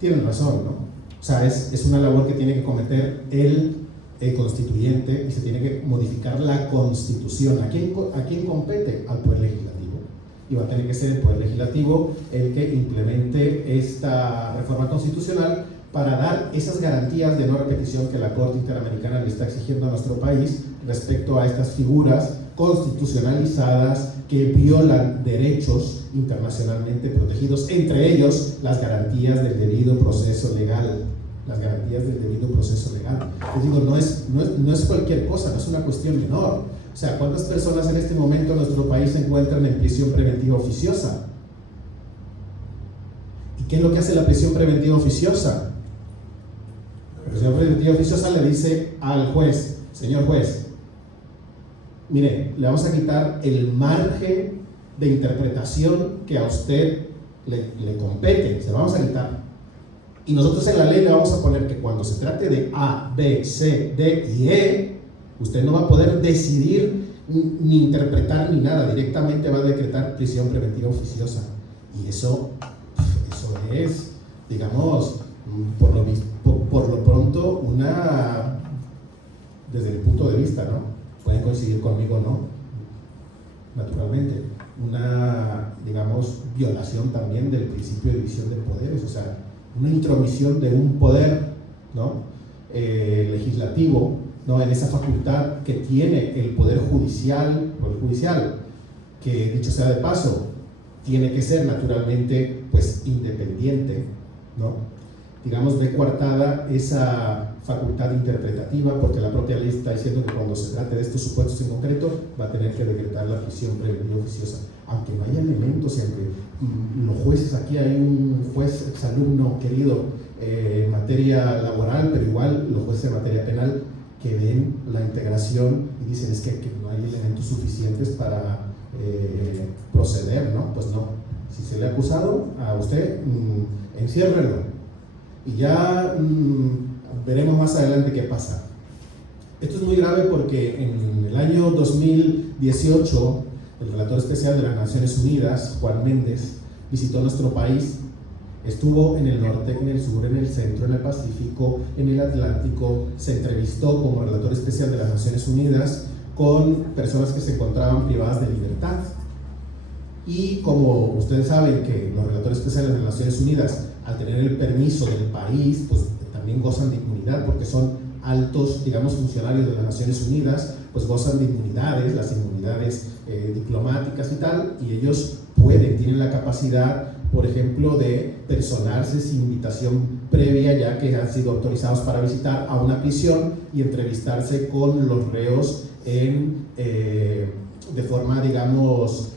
tienen razón, ¿no? O sea, es una labor que tiene que cometer el constituyente y se tiene que modificar la Constitución. ¿A quién compete? Al Poder Legislativo. Y va a tener que ser el Poder Legislativo el que implemente esta reforma constitucional para dar esas garantías de no repetición que la Corte Interamericana le está exigiendo a nuestro país respecto a estas figuras constitucionalizadas que violan derechos internacionalmente protegidos, entre ellos las garantías del debido proceso legal. Las garantías del debido proceso legal. Les digo, no es cualquier cosa, no es una cuestión menor. O sea, ¿cuántas personas en este momento en nuestro país se encuentran en prisión preventiva oficiosa? ¿Y qué es lo que hace la prisión preventiva oficiosa? La prisión preventiva oficiosa le dice al juez: señor juez, mire, le vamos a quitar el margen de interpretación que a usted le compete, se lo vamos a quitar. Y nosotros en la ley le vamos a poner que cuando se trate de A, B, C, D y E, usted no va a poder decidir ni interpretar ni nada, directamente va a decretar prisión preventiva oficiosa. Y eso es, digamos, por lo pronto, desde mi punto de vista, ¿no? Pueden coincidir conmigo o no, naturalmente, una, digamos, violación también del principio de división de poderes, o sea, una intromisión de un poder, ¿no?, legislativo, ¿no?, en esa facultad que tiene el poder judicial, que dicho sea de paso, tiene que ser naturalmente pues independiente, ¿no? digamos, ve coartada esa facultad interpretativa, porque la propia ley está diciendo que cuando se trate de estos supuestos en concreto va a tener que decretar la prisión preventiva oficiosa, aunque no haya elementos entre los jueces. Aquí hay un juez exalumno querido en materia laboral, pero igual los jueces en materia penal que ven la integración y dicen es que no hay elementos suficientes para proceder, ¿no? Pues no, si se le ha acusado a usted, enciérrelo y ya veremos más adelante qué pasa. Esto es muy grave porque en el año 2018 el relator especial de las Naciones Unidas, Juan Méndez, visitó nuestro país. Estuvo en el norte, en el sur, en el centro, en el Pacífico, en el Atlántico. Se entrevistó como relator especial de las Naciones Unidas con personas que se encontraban privadas de libertad. Y como ustedes saben que los relatores especiales de las Naciones Unidas, al tener el permiso del país, pues también gozan de inmunidad porque son altos, digamos, funcionarios de las Naciones Unidas, pues gozan de inmunidades, las inmunidades diplomáticas y tal, y ellos tienen la capacidad, por ejemplo, de personarse sin invitación previa, ya que han sido autorizados para visitar a una prisión y entrevistarse con los reos de forma, digamos,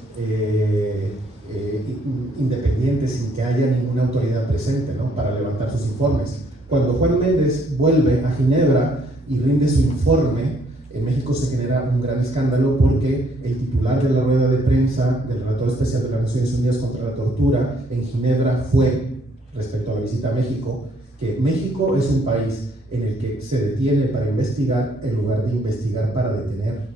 independiente, sin que haya ninguna autoridad presente, ¿no?, para levantar sus informes. Cuando Juan Méndez vuelve a Ginebra y rinde su informe, en México se genera un gran escándalo porque el titular de la rueda de prensa del relator especial de las Naciones Unidas contra la tortura en Ginebra fue, respecto a la visita a México, que México es un país en el que se detiene para investigar en lugar de investigar para detener,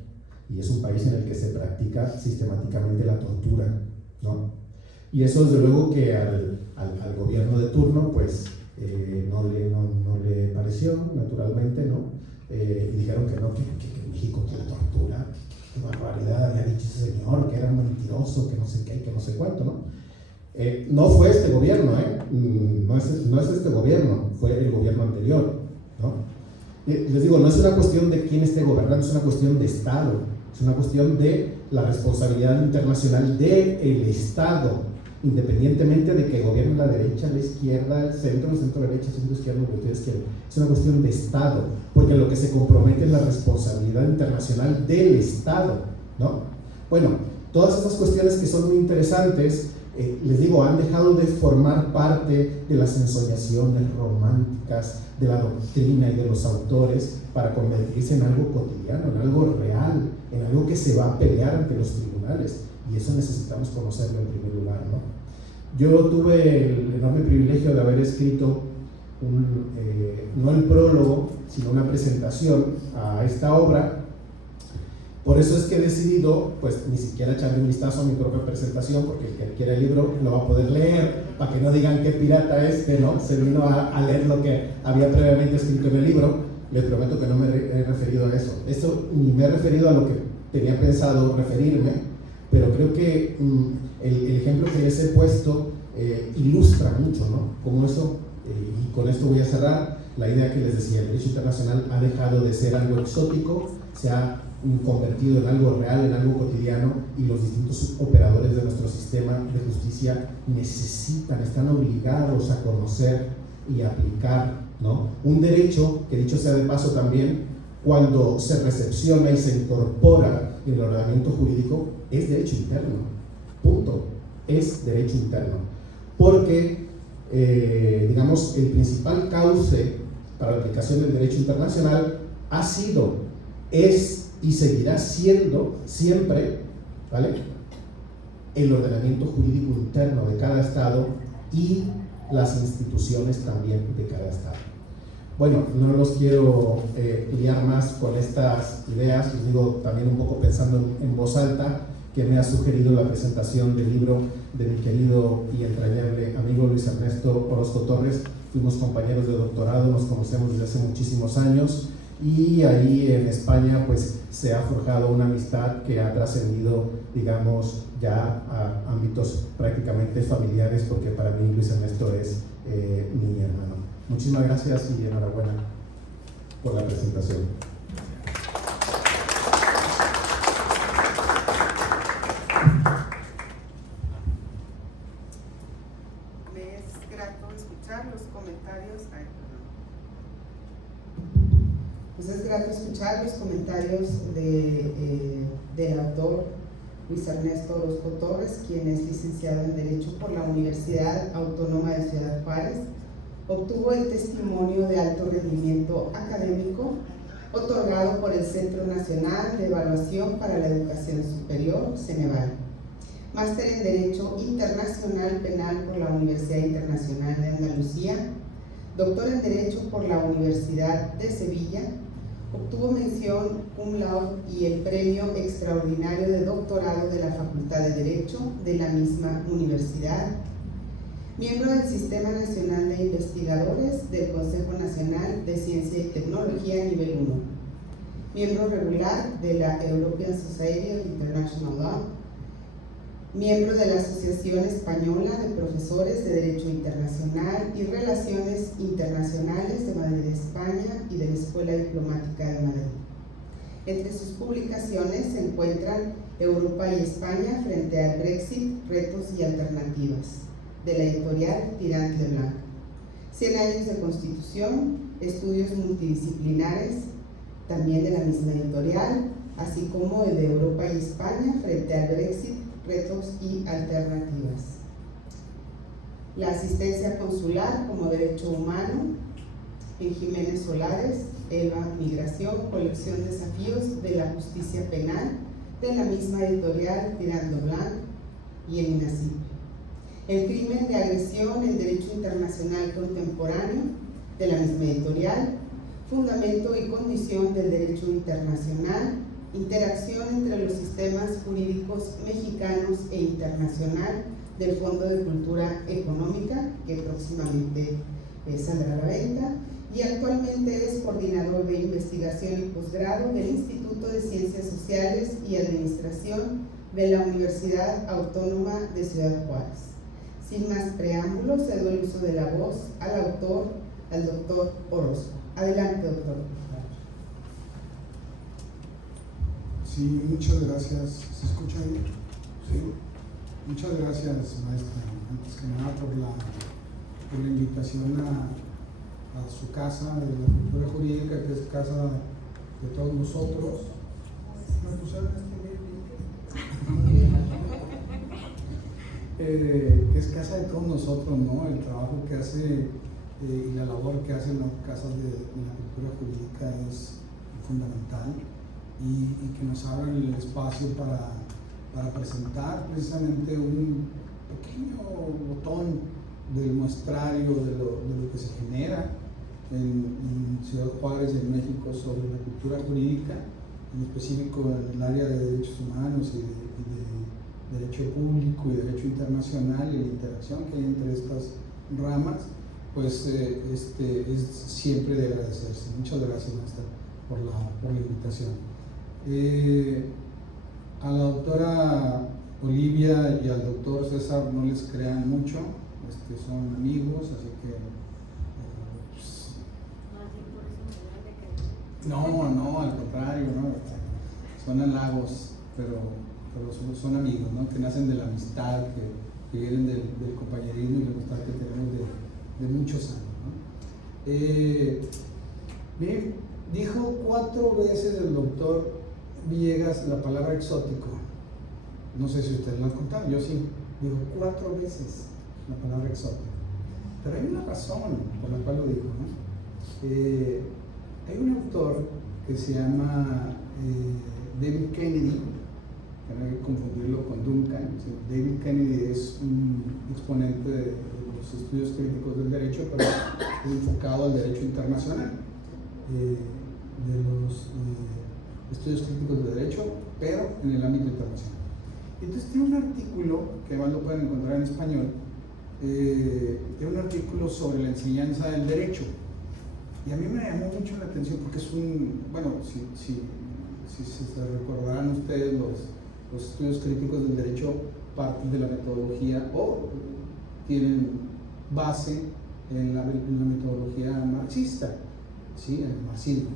y es un país en el que se practica sistemáticamente la tortura, ¿no? Y eso desde luego que al gobierno de turno pues no le pareció, naturalmente, ¿no? Y dijeron que no, que en México que la tortura, que barbaridad había dicho ese señor, que era un mentiroso, que no sé qué, que no sé cuánto, ¿no? No fue este gobierno, no es este gobierno, fue el gobierno anterior, ¿no? Les digo, no es una cuestión de quién esté gobernando, es una cuestión de Estado, es una cuestión de la responsabilidad internacional del Estado, independientemente de que gobierne la derecha, la izquierda, el centro derecha, centro izquierda, lo que ustedes quieran. Es una cuestión de Estado, porque lo que se compromete es la responsabilidad internacional del Estado, ¿no? Bueno, todas estas cuestiones que son muy interesantes, les digo, han dejado de formar parte de las ensoñaciones románticas de la doctrina y de los autores para convertirse en algo cotidiano, en algo real, en algo que se va a pelear ante los tribunales. Y eso necesitamos conocerlo en primer lugar, ¿no? Yo tuve el enorme privilegio de haber escrito no el prólogo, sino una presentación a esta obra. Por eso es que he decidido, pues, ni siquiera echarle un vistazo a mi propia presentación, porque el que quiera el libro lo va a poder leer, para que no digan qué pirata ¿no? Se vino a leer lo que había previamente escrito en el libro. Les prometo que no me he referido a eso. Esto ni me he referido a lo que tenía pensado referirme, pero creo que el ejemplo que les he puesto ilustra mucho, ¿no? Como eso, y con esto voy a cerrar, la idea que les decía, el derecho internacional ha dejado de ser algo exótico, se ha convertido en algo real, en algo cotidiano, y los distintos operadores de nuestro sistema de justicia están obligados a conocer y aplicar, ¿no? Un derecho que, dicho sea de paso también, cuando se recepciona y se incorpora en el ordenamiento jurídico, es derecho interno, punto, es derecho interno, porque digamos, el principal cauce para la aplicación del derecho internacional ha sido, es y seguirá siendo siempre, ¿vale?, el ordenamiento jurídico interno de cada estado y las instituciones también de cada estado. Bueno, no los quiero liar más con estas ideas, les digo también un poco pensando en voz alta, que me ha sugerido la presentación del libro de mi querido y entrañable amigo Luis Ernesto Orozco Torres. Fuimos compañeros de doctorado, nos conocemos desde hace muchísimos años, y ahí en España pues se ha forjado una amistad que ha trascendido, digamos, ya a ámbitos prácticamente familiares, porque para mí Luis Ernesto es mi hermano. Muchísimas gracias y enhorabuena por la presentación. Me es grato escucharlo los comentarios. Pues es grato escuchar los comentarios del autor Luis Ernesto Orozco Torres, quien es licenciado en Derecho por la Universidad Autónoma de Ciudad Juárez. Obtuvo el testimonio de alto rendimiento académico otorgado por el Centro Nacional de Evaluación para la Educación Superior, Ceneval. Máster en Derecho Internacional Penal por la Universidad Internacional de Andalucía. Doctor en Derecho por la Universidad de Sevilla. Obtuvo mención cum laude y el premio extraordinario de doctorado de la Facultad de Derecho de la misma universidad. Miembro del Sistema Nacional de Investigadores del Consejo Nacional de Ciencia y Tecnología nivel 1. Miembro regular de la European Society of International Law. Miembro de la Asociación Española de Profesores de Derecho Internacional y Relaciones Internacionales de Madrid, España, y de la Escuela Diplomática de Madrid. Entre sus publicaciones se encuentran Europa y España frente al Brexit, retos y alternativas, de la editorial Tirant Leblanc. 100 años de Constitución, estudios multidisciplinares, también de la misma editorial, así como el de Europa y España frente al Brexit, retos y alternativas. La asistencia consular como derecho humano en Jiménez Solares, Elba Migración, colección Desafíos de la Justicia Penal, de la misma editorial Tirant Leblanc, y el INACIP. El crimen de agresión en derecho internacional contemporáneo, de la misma editorial, fundamento y condición del derecho internacional, interacción entre los sistemas jurídicos mexicanos e internacional, del Fondo de Cultura Económica, que próximamente saldrá a la venta, y actualmente es coordinador de investigación y posgrado del Instituto de Ciencias Sociales y Administración de la Universidad Autónoma de Ciudad Juárez. Sin más preámbulos, cedo el uso de la voz al autor, al doctor Orozco. Adelante, doctor. Sí, muchas gracias. ¿Se escucha bien? Sí. Muchas gracias, maestra, antes que nada por la invitación a su casa de la cultura jurídica, que es casa de todos nosotros. Que es casa de todos nosotros, ¿no? El trabajo que hace y la labor que hacen las casas de la cultura jurídica es fundamental, y que nos abran el espacio para presentar precisamente un pequeño botón del muestrario de lo que se genera en Ciudad Juárez y en México sobre la cultura jurídica, en específico en el área de derechos humanos y de derecho público y derecho internacional, y la interacción que hay entre estas ramas, pues es siempre de agradecerse. Muchas gracias, maestra, por la invitación. A la doctora Olivia y al doctor César no les crean mucho, son amigos, así que no, al contrario, ¿no? Son halagos, pero son amigos, ¿no? Que nacen de la amistad, que vienen del compañerismo y la amistad que tenemos de muchos años, ¿no? Miren, dijo 4 veces el doctor Villegas la palabra exótico. No sé si ustedes lo han contado, yo sí. Dijo 4 veces la palabra exótico. Pero hay una razón por la cual lo dijo, ¿no? Hay un autor que se llama David Kennedy, que no hay que confundirlo con Duncan. David Kennedy es un exponente de los estudios críticos del derecho, pero enfocado al derecho internacional, de los estudios críticos de derecho, pero en el ámbito internacional. Entonces tiene un artículo, que además lo pueden encontrar en español, tiene un artículo sobre la enseñanza del derecho, y a mí me llamó mucho la atención porque es si se recordarán ustedes, los estudios críticos del derecho parten de la metodología o tienen base en la metodología marxista, ¿sí? En el marxismo.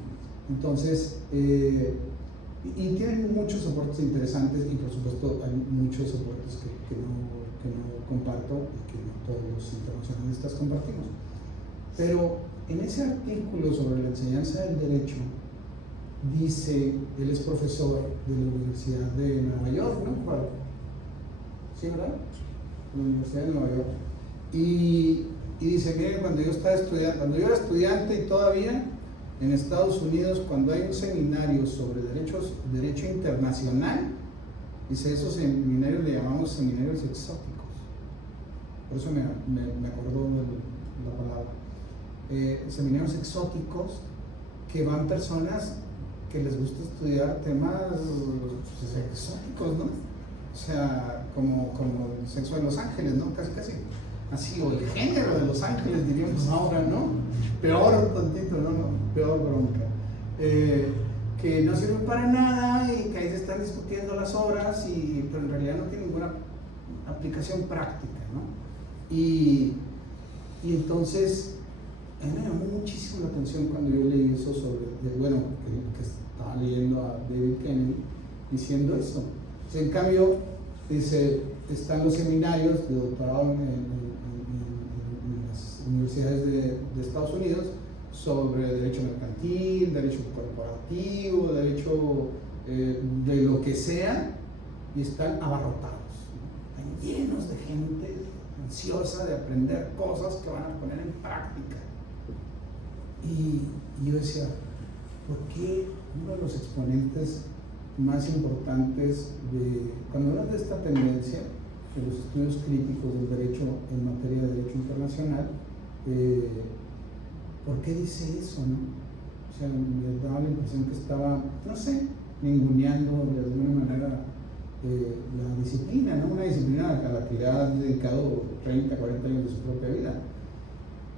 Entonces, y tienen muchos soportes interesantes, y por supuesto hay muchos soportes que no comparto y que no todos los internacionalistas compartimos. Pero en ese artículo sobre la enseñanza del derecho, dice, él es profesor de la Universidad de Nueva York, ¿no? ¿Sí, verdad? La Universidad de Nueva York. Y dice, miren, cuando yo era estudiante y todavía en Estados Unidos, cuando hay un seminario sobre derecho internacional, dice, esos seminarios le llamamos seminarios exóticos. Por eso me acordó de la palabra. Seminarios exóticos que van personas que les gusta estudiar temas pues, exóticos, ¿no? O sea, como el sexo de los ángeles, ¿no? Casi. Así, o el género de los ángeles, diríamos ahora, ¿no? Peor tantito, ¿no? Peor bronca. Que no sirve para nada y que ahí se están discutiendo las obras, pero en realidad no tiene ninguna aplicación práctica, ¿no? Y entonces, a mí me llamó muchísimo la atención cuando yo leí eso sobre, que estaba leyendo a David Kennedy diciendo eso. O sea, en cambio, dice, están los seminarios de doctorado en las universidades de Estados Unidos sobre derecho mercantil, derecho corporativo, derecho de lo que sea, y están abarrotados, ¿no? Están llenos de gente ansiosa de aprender cosas que van a poner en práctica. Y yo decía, ¿por qué uno de los exponentes más importantes cuando hablan de esta tendencia de los estudios críticos del derecho en materia de derecho internacional, ¿por qué dice eso, no? O sea, me daba la impresión que estaba, no sé, ninguneando de alguna manera la disciplina, ¿no? Una disciplina a la que le ha dedicado 30, 40 años de su propia vida.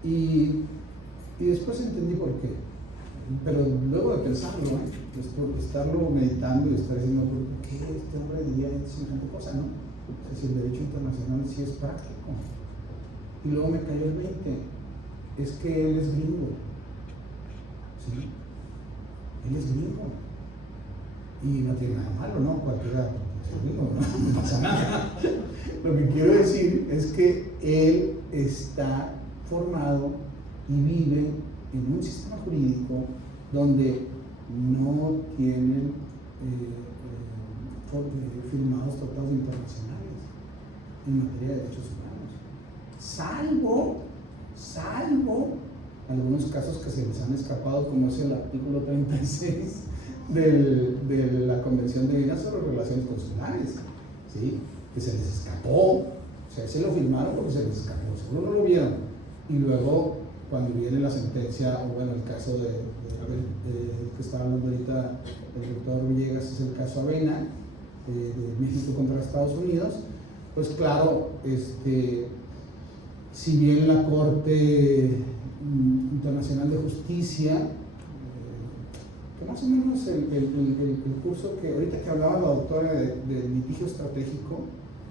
Y después entendí por qué. Pero luego de pensarlo, después de estarlo meditando y estar diciendo, ¿por qué este hombre diría semejante cosa, no? O sea, si el derecho internacional sí es práctico. Y luego me cayó el 20. Es que él es gringo. ¿Sí? Él es gringo. Y no tiene nada malo, ¿no? Cualquiera es gringo, no pasa nada. Lo que quiero decir es que él está formado y vive en un sistema jurídico donde no tienen firmados tratados internacionales en materia de derechos humanos, salvo algunos casos que se les han escapado, como es el artículo 36 de la Convención de Viena sobre relaciones consulares, ¿sí? Que se les escapó, o sea, se lo firmaron porque se les escapó, seguro no lo vieron, y luego cuando viene la sentencia, o bueno, el caso que estaba hablando ahorita el doctor Villegas, es el caso Avena, de México contra Estados Unidos, pues claro, si bien la Corte Internacional de Justicia, que más o menos el curso que ahorita que hablaba la doctora de litigio estratégico,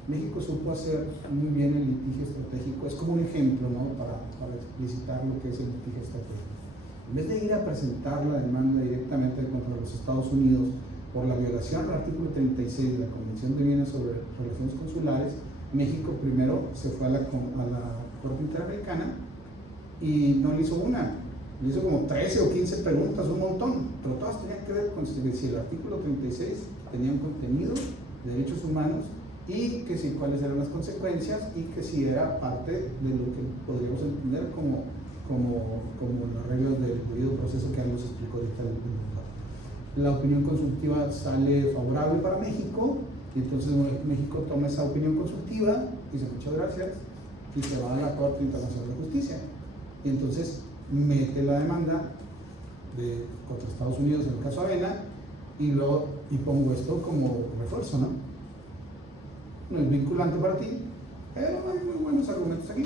México supo hacer muy bien el litigio estratégico, es como un ejemplo, ¿no? para explicitar lo que es el litigio estratégico. En vez de ir a presentar la demanda directamente contra los Estados Unidos por la violación al artículo 36 de la Convención de Viena sobre relaciones consulares, México primero se fue a la Corte Interamericana y no le hizo una, le hizo como 13 o 15 preguntas, un montón, pero todas tenían que ver con si el artículo 36 tenía un contenido de derechos humanos y que si cuáles eran las consecuencias y que si era parte de lo que podríamos entender como las reglas del debido proceso que nos explicó ahorita el doctor. La opinión consultiva sale favorable para México y entonces México toma esa opinión consultiva y dice muchas gracias y se va a la Corte Internacional de Justicia y entonces mete la demanda contra Estados Unidos en el caso Avena y pongo esto como refuerzo, ¿no? No es vinculante para ti, pero hay muy buenos argumentos aquí.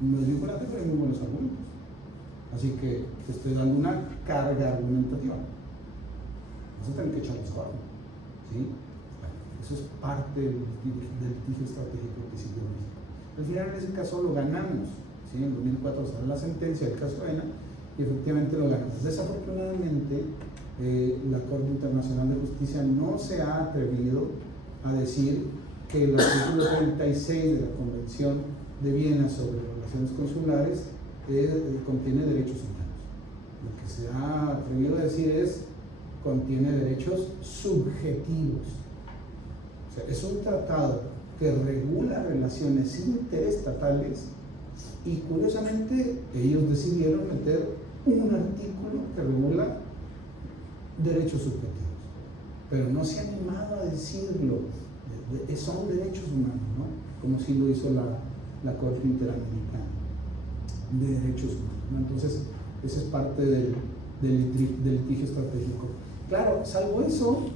No es vinculante, pero hay muy buenos argumentos. Así que te estoy dando una carga argumentativa. Vas a tener que echar los cuadros, ¿sí? Bueno, eso es parte del litigio estratégico que siguió México. Al final, en ese caso, lo ganamos, ¿sí? En 2004 sale la sentencia del caso Avena y efectivamente lo ganamos. Desafortunadamente, la Corte Internacional de Justicia no se ha atrevido a decir que el artículo 36 de la Convención de Viena sobre relaciones consulares contiene derechos humanos. Lo que se ha atrevido a decir es contiene derechos subjetivos. O sea, es un tratado que regula relaciones interestatales y curiosamente ellos decidieron meter un artículo que regula derechos subjetivos, pero no se han animado a decirlo, son derechos humanos, ¿no? Como sí lo hizo la Corte Interamericana de Derechos Humanos, ¿no? Entonces, esa es parte del litigio estratégico. Claro, salvo eso,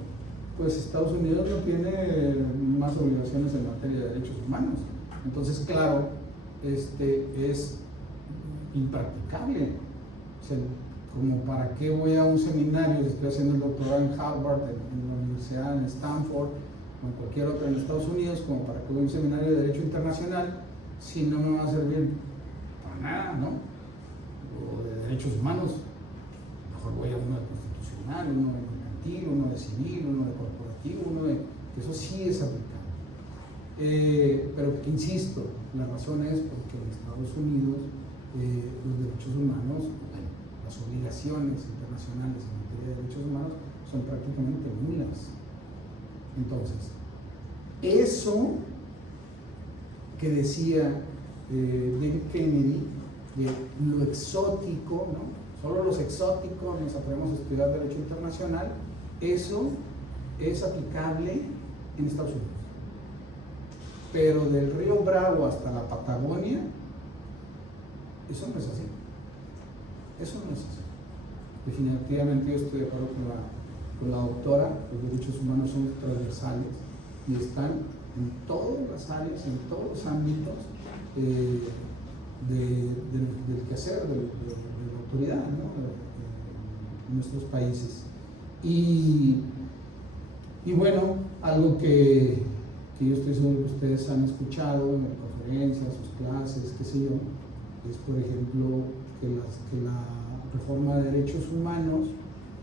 pues Estados Unidos no tiene más obligaciones en materia de derechos humanos. Entonces, claro, es impracticable. O sea, como para qué voy a un seminario, si estoy haciendo el doctorado en Harvard, en la universidad, en Stanford, o en cualquier otra en Estados Unidos, como para qué voy a un seminario de Derecho Internacional, si no me va a servir para nada, ¿no? O de derechos humanos, mejor voy a uno de constitucional, uno de mercantil, uno de civil, uno de corporativo, que eso sí es aplicable. Pero insisto, la razón es porque en Estados Unidos los derechos humanos, las obligaciones internacionales en materia de derechos humanos son prácticamente nulas. Entonces, eso que decía David Kennedy, de lo exótico, ¿no? Solo los exóticos nos atrevemos a estudiar derecho internacional, eso es aplicable en Estados Unidos. Pero del río Bravo hasta la Patagonia, eso no es así. Eso no es así. Definitivamente yo estoy de acuerdo con la doctora, los derechos humanos son transversales y están en todas las áreas, en todos los ámbitos del quehacer de la autoridad, ¿no? En nuestros países. Y bueno, algo que yo estoy seguro que ustedes han escuchado en conferencias, sus clases, qué sé yo, es por ejemplo que la reforma de derechos humanos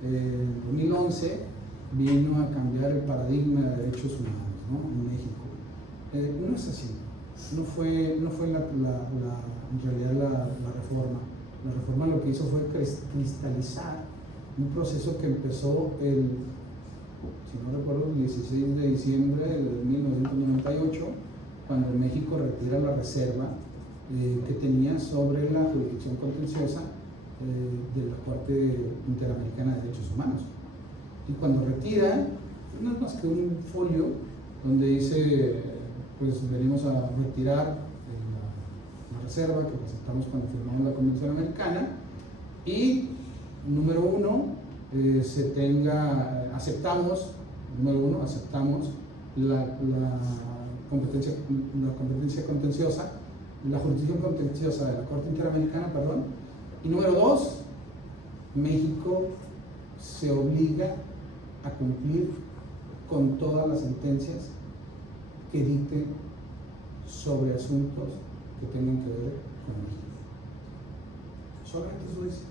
en 2011 vino a cambiar el paradigma de derechos humanos, ¿no? En México. No es así, no fue en realidad la reforma. La reforma lo que hizo fue cristalizar un proceso que empezó si no recuerdo, el 16 de diciembre de 1998, cuando México retira la reserva que tenía sobre la jurisdicción contenciosa de la Corte Interamericana de Derechos Humanos. Y cuando retira, no es más que un folio donde dice, pues venimos a retirar la reserva que presentamos cuando firmamos la Convención Americana y, número uno, aceptamos la competencia contenciosa, la jurisdicción contenciosa de la Corte Interamericana, perdón, y número dos, México se obliga a cumplir con todas las sentencias que dicte sobre asuntos que tengan que ver con México. Solamente eso dice.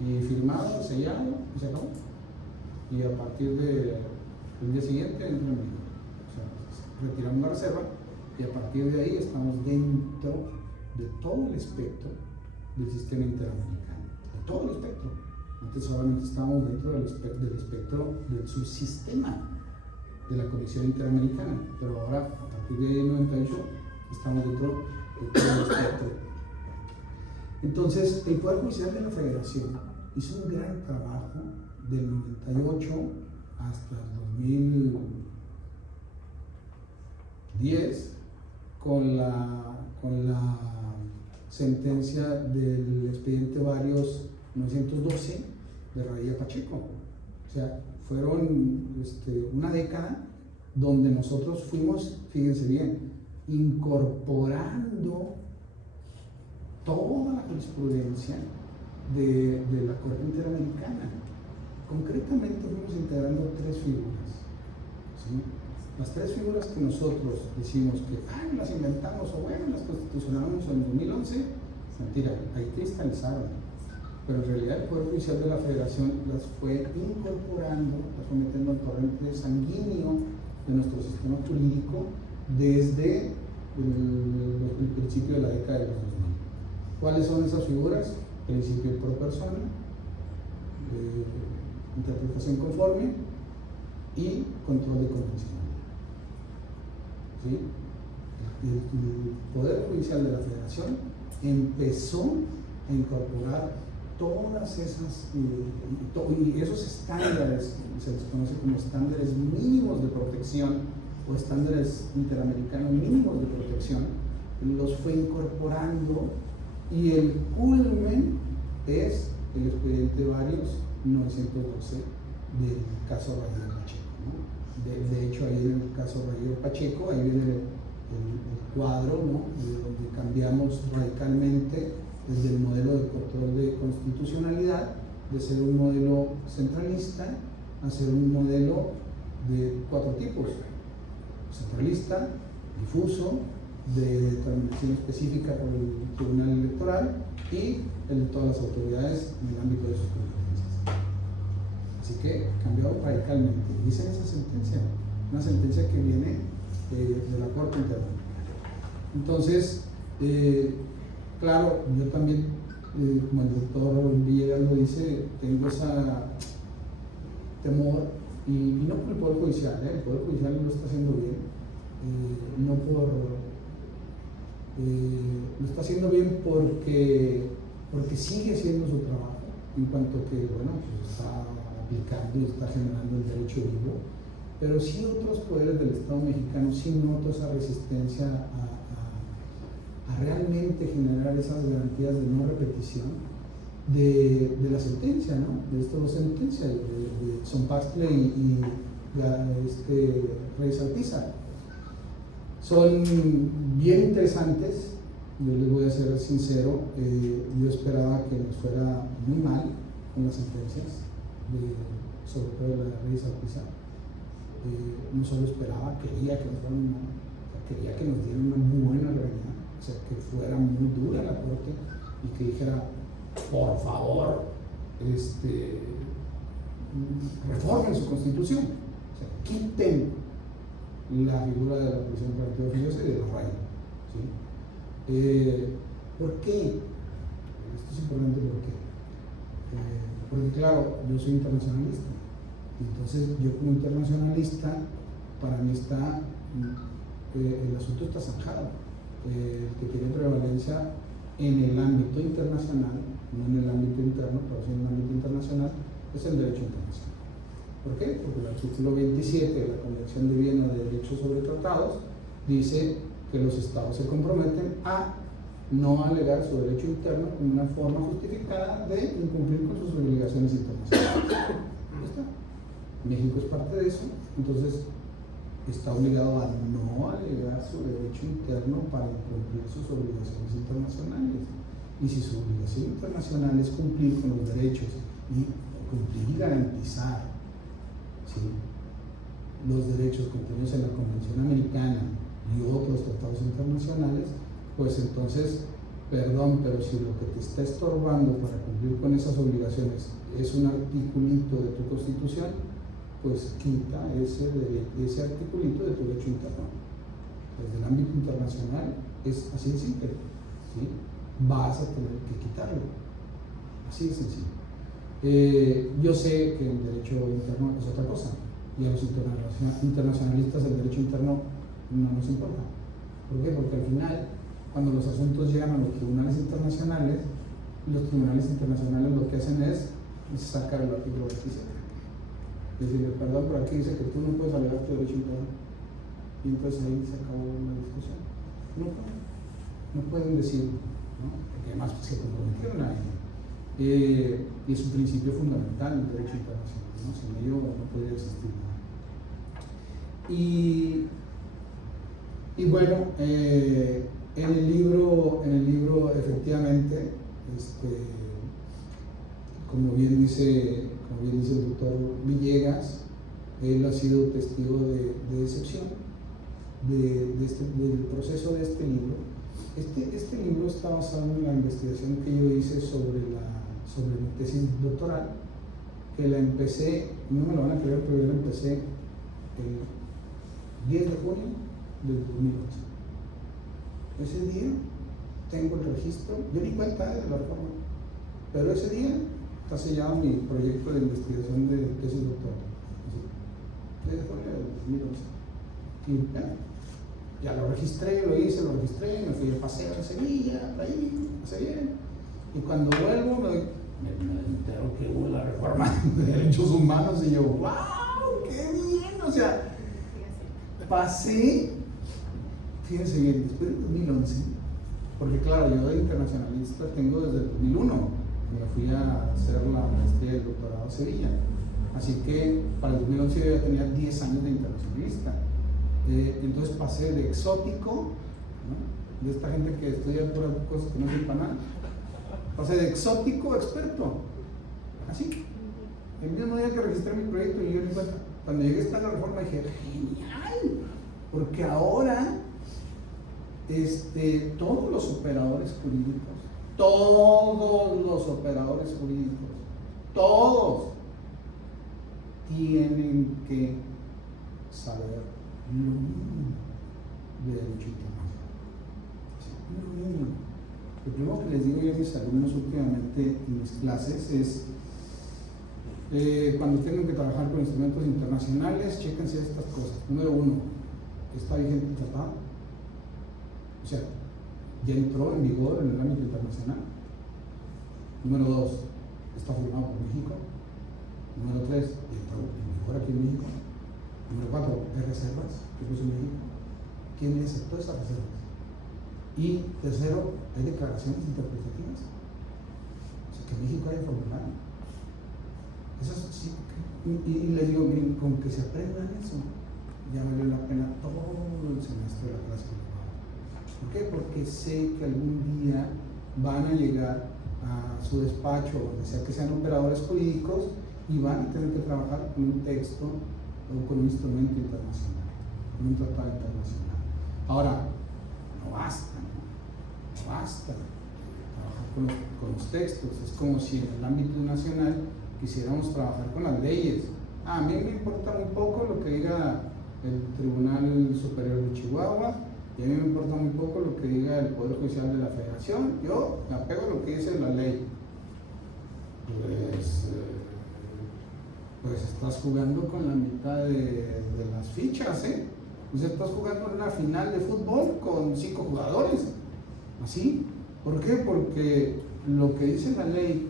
Y firmado, sellado, y se acabó. Y a partir del día siguiente entra en vigor. O sea, retiramos la reserva y a partir de ahí estamos dentro de todo el espectro del sistema interamericano. De todo el espectro. Antes solamente estábamos dentro del espectro del subsistema de la Comisión Interamericana, pero ahora, a partir de 98, estamos dentro de todo el espectro. Entonces, el Poder Judicial de la Federación hizo un gran trabajo del 98 hasta el 2010 con la sentencia del expediente Varios 912 de Radilla Pacheco. O sea, fueron una década donde nosotros fuimos, fíjense bien, incorporando toda la jurisprudencia de la Corte Interamericana. Concretamente fuimos integrando tres figuras, ¿sí? Las tres figuras que nosotros decimos que las inventamos o bueno, las constitucionamos en 2011, mentira, ahí cristalizaron, pero en realidad el Poder Judicial de la Federación las fue incorporando, las fue metiendo al torrente sanguíneo de nuestro sistema jurídico desde el principio de la década de los 2000. ¿Cuáles son esas figuras? Principio pro persona, interpretación conforme y control de convencionalidad. ¿Sí? El Poder Judicial de la Federación empezó a incorporar todas esas y esos estándares, se les conoce como estándares mínimos de protección o estándares interamericanos mínimos de protección, los fue incorporando, y el culmen es el expediente Varios 912 del caso Rayero Pacheco, ¿no? De hecho, ahí en el caso Rayero Pacheco, ahí viene el cuadro, ¿no? De donde cambiamos radicalmente desde el modelo de control de constitucionalidad, de ser un modelo centralista a ser un modelo de 4 tipos: centralista, difuso, de determinación específica por el Tribunal Electoral y el de todas las autoridades en el ámbito de sus competencias. Así que cambió radicalmente. Dice esa sentencia, una sentencia que viene de la Corte Interamericana. Entonces, claro, yo también, como el doctor Villegas lo dice, tengo ese temor, y no por el Poder Judicial, el Poder Judicial lo está haciendo bien, lo está haciendo bien porque sigue haciendo su trabajo, en cuanto que, bueno, pues está aplicando y está generando el derecho vivo, pero sí otros poderes del Estado mexicano sí noto esa resistencia a realmente generar esas garantías de no repetición de la sentencia, ¿no? De estas 2 sentencias, de Zompaxtle y Reyes Alpizar. Son bien interesantes. Yo les voy a ser sincero, yo esperaba que nos fuera muy mal con las sentencias, sobre todo de la Reyes Alpizar. No solo esperaba, quería que nos fuera muy mal, quería que nos dieran una muy buena regañada, o sea, que fuera muy dura la Corte y que dijera, por favor, reformen su constitución, o sea, quiten la figura de la prisión preventiva oficiosa y de los rayos, ¿sí? ¿Por qué? Esto es importante. ¿Por qué? Porque claro, yo soy internacionalista, entonces yo como internacionalista, para mí el asunto está zanjado. El que tiene prevalencia en el ámbito internacional, no en el ámbito interno, pero sí en el ámbito internacional, es el derecho internacional. ¿Por qué? Porque el artículo 27 de la Convención de Viena de Derechos sobre Tratados dice que los estados se comprometen a no alegar su derecho interno como una forma justificada de incumplir con sus obligaciones internacionales. ¿Ya está? México es parte de eso, entonces está obligado a no alegar su derecho interno para incumplir sus obligaciones internacionales. Y si su obligación internacional es cumplir con los derechos y cumplir y garantizar, ¿sí?, los derechos contenidos en la Convención Americana y otros tratados internacionales, pues entonces, perdón, pero si lo que te está estorbando para cumplir con esas obligaciones es un articulito de tu Constitución, pues quita ese articulito de tu derecho interno. Desde el ámbito internacional es así de simple, ¿sí? Vas a tener que quitarlo, así de sencillo. Yo sé que el derecho interno es otra cosa, y a los internacionalistas el derecho interno no nos importa. ¿Por qué? Porque al final, cuando los asuntos llegan a los tribunales internacionales lo que hacen es sacar el artículo 27. Es decir, perdón, pero aquí dice que tú no puedes alegar tu derecho interno. Y entonces ahí se acabó la discusión. No pueden decirlo, ¿no? Porque además se comprometieron a ello. Y es un principio fundamental del derecho internacional, ¿no? Sin ello no podría existir nada. Y bueno, en el libro efectivamente, como bien dice el doctor Villegas, él ha sido testigo de excepción del proceso de este libro. Este libro está basado en la investigación que yo hice sobre mi tesis doctoral, que la empecé, no me lo van a creer, pero yo la empecé el 10 de junio del 2011. Ese día tengo el registro, yo ni cuenta de la reforma, pero ese día está sellado mi proyecto de investigación de tesis doctoral. Desde junio de 2011. Y ya lo registré, lo hice, lo registré, me fui de paseo a Sevilla, por ahí, pasé bien. Y cuando vuelvo me entero que hubo la reforma de derechos humanos y yo, ¡wow! ¡Qué bien! O sea, pasé, fíjense bien, después del 2011, porque claro, yo de internacionalista tengo desde el 2001, me fui a hacer la maestría y el doctorado a Sevilla. Así que para el 2011 yo ya tenía 10 años de internacionalista. Entonces pasé de exótico, ¿no?, de esta gente que estudia puras cosas que no sirven para nada, pasé de exótico a experto. Así. El mismo día que registré mi proyecto, y yo ni cuenta. Cuando llegué a la reforma dije, genial, porque ahora todos los operadores jurídicos, todos tienen que saber lo mínimo de derecho internacional. Lo mínimo. Lo primero que les digo yo a mis alumnos últimamente en mis clases es cuando tengan que trabajar con instrumentos internacionales, chéquense estas cosas. Número 1, ¿está vigente el tratado? O sea, ¿ya entró en vigor en el ámbito internacional? Número 2, ¿está firmado por México? Número 3, ¿entró en vigor aquí en México? Número 4, ¿hay reservas que puso México? ¿Quién le aceptó esas reservas? Y tercero, ¿hay declaraciones interpretativas? O sea, que México haya formulado. Eso sí, y les digo, miren, con que se aprendan eso, ya valió la pena todo el semestre de la clase. ¿Por qué? Porque sé que algún día van a llegar a su despacho, donde sea que sean operadores jurídicos, y van a tener que trabajar con un texto o con un instrumento internacional, con un tratado internacional. Ahora, no basta trabajar con los textos. Es como si en el ámbito nacional quisiéramos trabajar con las leyes. A mí me importa muy poco lo que diga el Tribunal Superior de Chihuahua, y a mí me importa muy poco lo que diga el Poder Judicial de la Federación. Yo me apego a lo que dice la ley. Pues estás jugando con la mitad de las fichas, ¿eh? O sea, estás jugando en una final de fútbol con 5 jugadores. ¿Así? ¿Por qué? Porque lo que dice la ley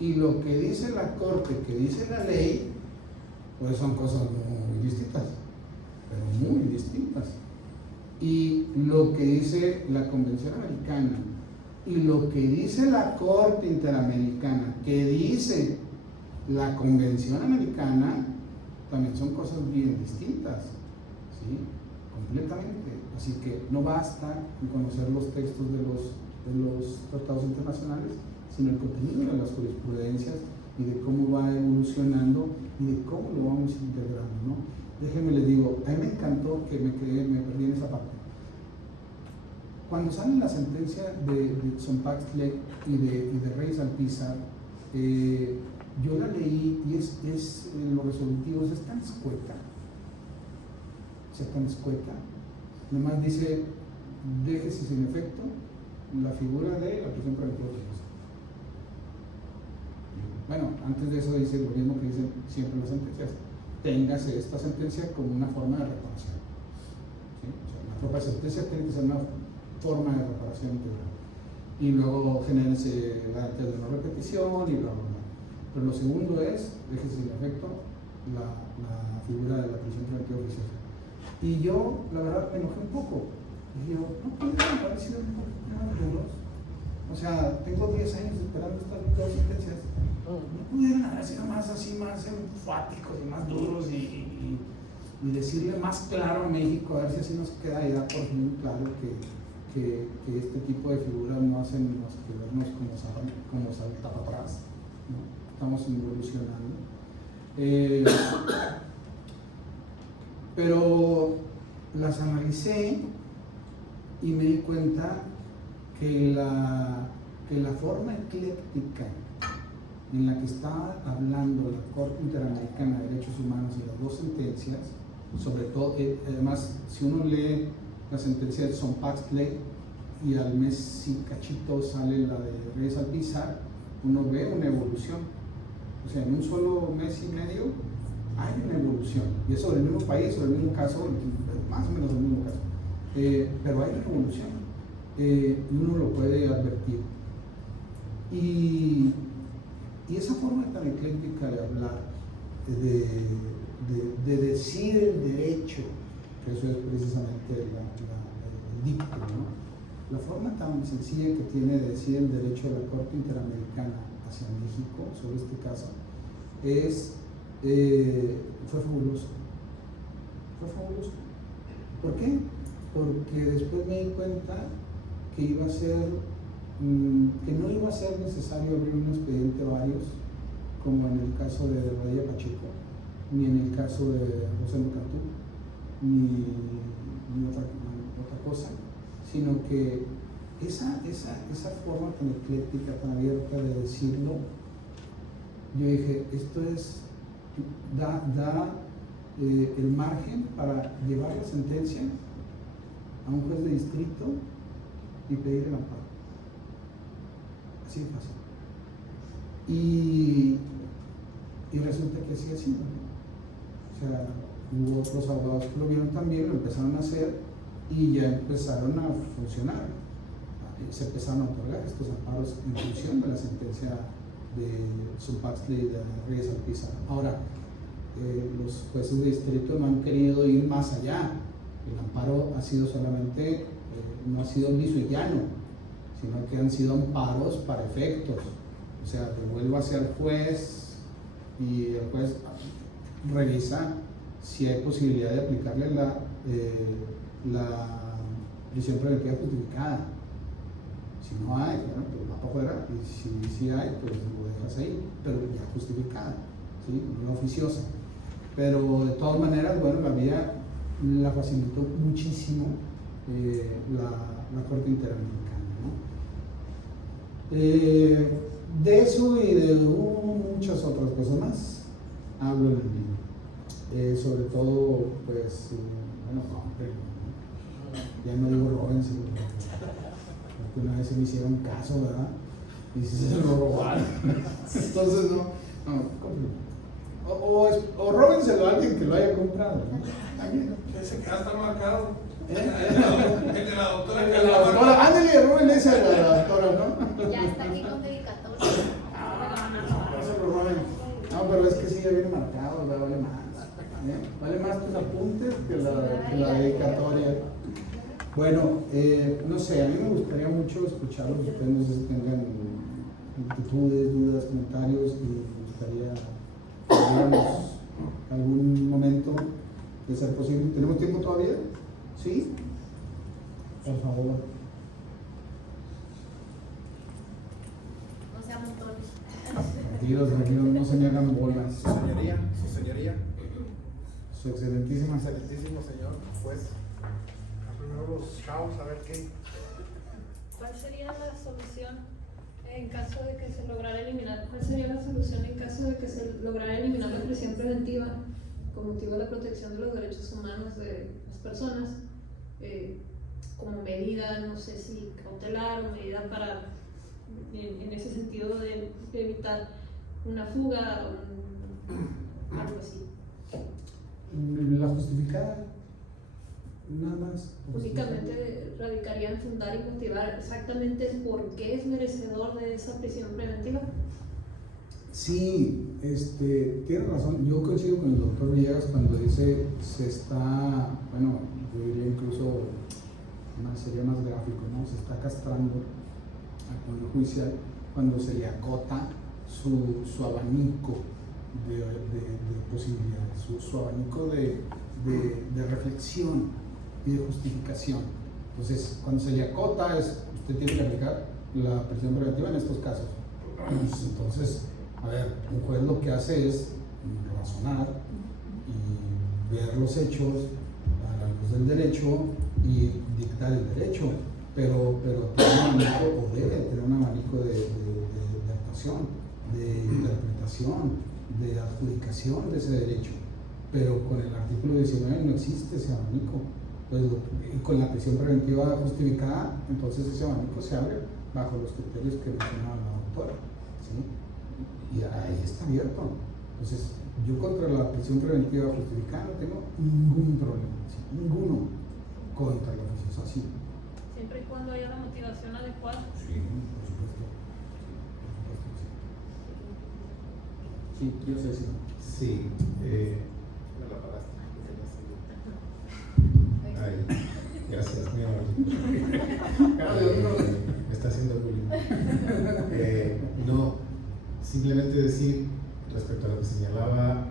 y lo que dice la Corte, que dice la ley, pues son cosas muy distintas, pero muy distintas. Y lo que dice la Convención Americana y lo que dice la Corte Interamericana, que dice la Convención Americana, también son cosas bien distintas, ¿sí? Completamente. Así que no basta con conocer los textos de los tratados internacionales, sino el contenido de las jurisprudencias y de cómo va evolucionando y de cómo lo vamos integrando, ¿no? Déjenme les digo, a mí me encantó que me perdí en esa parte. Cuando sale la sentencia de Sompaxle y de Reyes Alpizar, yo la leí y los resolutivos es tan escueta, nomás dice, déjese sin efecto la figura de la prisión preventiva oficiosa. Bueno, antes de eso dice lo mismo que dicen siempre las sentencias, téngase esta sentencia como una forma de reparación, ¿sí? O sea, la propia sentencia tiene que ser una forma de reparación integral, y luego genérense garantías de no repetición y bla bla bla. Pero lo segundo es, déjese sin efecto la figura de la prisión preventiva oficiosa. Y yo, la verdad, me enojé un poco. Y yo, no pudieron haber sido más duros. O sea, tengo 10 años esperando estas 2 sentencias. No pudieron haber sido más así, más enfáticos y más duros y decirle más claro a México, a ver si así nos queda ya por fin claro que este tipo de figuras no hacen más que vernos como saltapatrás, ¿no? Estamos evolucionando. Pero las analicé y me di cuenta que la forma ecléctica en la que está hablando la Corte Interamericana de Derechos Humanos y las 2 sentencias, sobre todo, además, si uno lee la sentencia de Sompaxle, y al mes y cachito sale la de Reyes Alpizar, uno ve una evolución. O sea, en un solo mes y medio hay una evolución. Y es sobre el mismo país, sobre el mismo caso, más o menos el mismo caso. Pero hay una evolución. Y uno lo puede advertir. Y esa forma tan ecléctica de hablar, de decir el derecho, que eso es precisamente el dicto, ¿no? La forma tan sencilla que tiene de decir el derecho de la Corte Interamericana hacia México sobre este caso fue fabuloso. Fue fabuloso. ¿Por qué? Porque después me di cuenta que iba a ser, que no iba a ser necesario abrir un expediente varios, como en el caso de Radilla Pacheco, ni en el caso de Rosendo Cantú, ni otra cosa, sino que esa forma tan ecléctica, tan abierta de decirlo, yo dije, esto da el margen para llevar la sentencia a un juez de distrito y pedir el amparo. Así de fácil. Y resulta que así ha sido, ¿no? O sea, hubo otros abogados que lo vieron también, lo empezaron a hacer y ya empezaron a funcionar. Se empezaron a otorgar estos amparos en función de la sentencia de Zumpatzli y de Reyes Alpizar. Ahora, los jueces de distrito no han querido ir más allá. El amparo ha sido solamente, no ha sido liso y llano, sino que han sido amparos para efectos. O sea, devuélvase al juez y el juez revisa si hay posibilidad de aplicarle la prisión preventiva justificada. Si no hay, bueno, pues va para afuera, y si hay, pues lo dejas ahí, pero ya justificada, ¿sí? No oficiosa. Pero de todas maneras, bueno, la vía la facilitó muchísimo la Corte Interamericana, ¿no? De eso y de muchas otras cosas más hablo en el libro. Sobre todo, pues, bueno, ya no digo roben, sino porque una vez se me hicieron caso, ¿verdad? Y si se lo robaron. Entonces, o róbenselo a alguien que lo haya comprado, ¿no? Ese que ya está marcado. El de la doctora. de la doctora, ándale, róbenle ese a la doctora, ¿no? Ya está aquí con dedicatoria. No se lo roben. No, pero es que sí ya viene marcado, ¿verdad? Vale más. Vale más tus apuntes que la dedicatoria. Bueno, no sé, a mí me gustaría mucho escucharlos. Ustedes no sé si tengan inquietudes, dudas, comentarios, y me gustaría que tuviéramos algún momento de ser posible. ¿Tenemos tiempo todavía? ¿Sí? Por favor. No sean montones. Tranquilos, no se me hagan bolas. Su señoría, Su excelentísima. excelentísimo señor juez. Primero los chavos, a ver qué. ¿Cuál sería la solución en caso de que se lograra eliminar? ¿Cuál sería la solución en caso de que se lograra eliminar la prisión preventiva con motivo de la protección de los derechos humanos de las personas? Como medida, no sé si cautelar o medida para, en ese sentido de evitar una fuga o algo así. La justificada, nada más. Únicamente radicaría en fundar y motivar exactamente el por qué es merecedor de esa prisión preventiva. Sí, tiene razón. Yo coincido con el doctor Villegas cuando dice se está, bueno, yo diría incluso sería más gráfico, ¿no? Se está castrando al Poder Judicial cuando se le acota su abanico de posibilidades, su abanico de reflexión y de justificación. Entonces, cuando se le acota, usted tiene que aplicar la prisión preventiva en estos casos. Entonces, a ver, un juez lo que hace es razonar y ver los hechos a la luz del derecho y dictar el derecho, pero tiene un abanico, o debe tener un abanico de actuación, de interpretación, de adjudicación de ese derecho. Pero con el artículo 19 no existe ese abanico. Entonces, con la prisión preventiva justificada, entonces ese abanico se abre bajo los criterios que mencionaba la doctora, ¿sí? Y ahí está abierto. Entonces, yo contra la prisión preventiva justificada no tengo ningún problema, ¿sí? Ninguno contra la oficiosa, sí. Siempre y cuando haya la motivación adecuada. Sí, por supuesto. Sí, yo sé, sí. Sí, me la paraste. Ay, gracias, mi amor. Me está haciendo bullying. No, simplemente decir respecto a lo que señalaba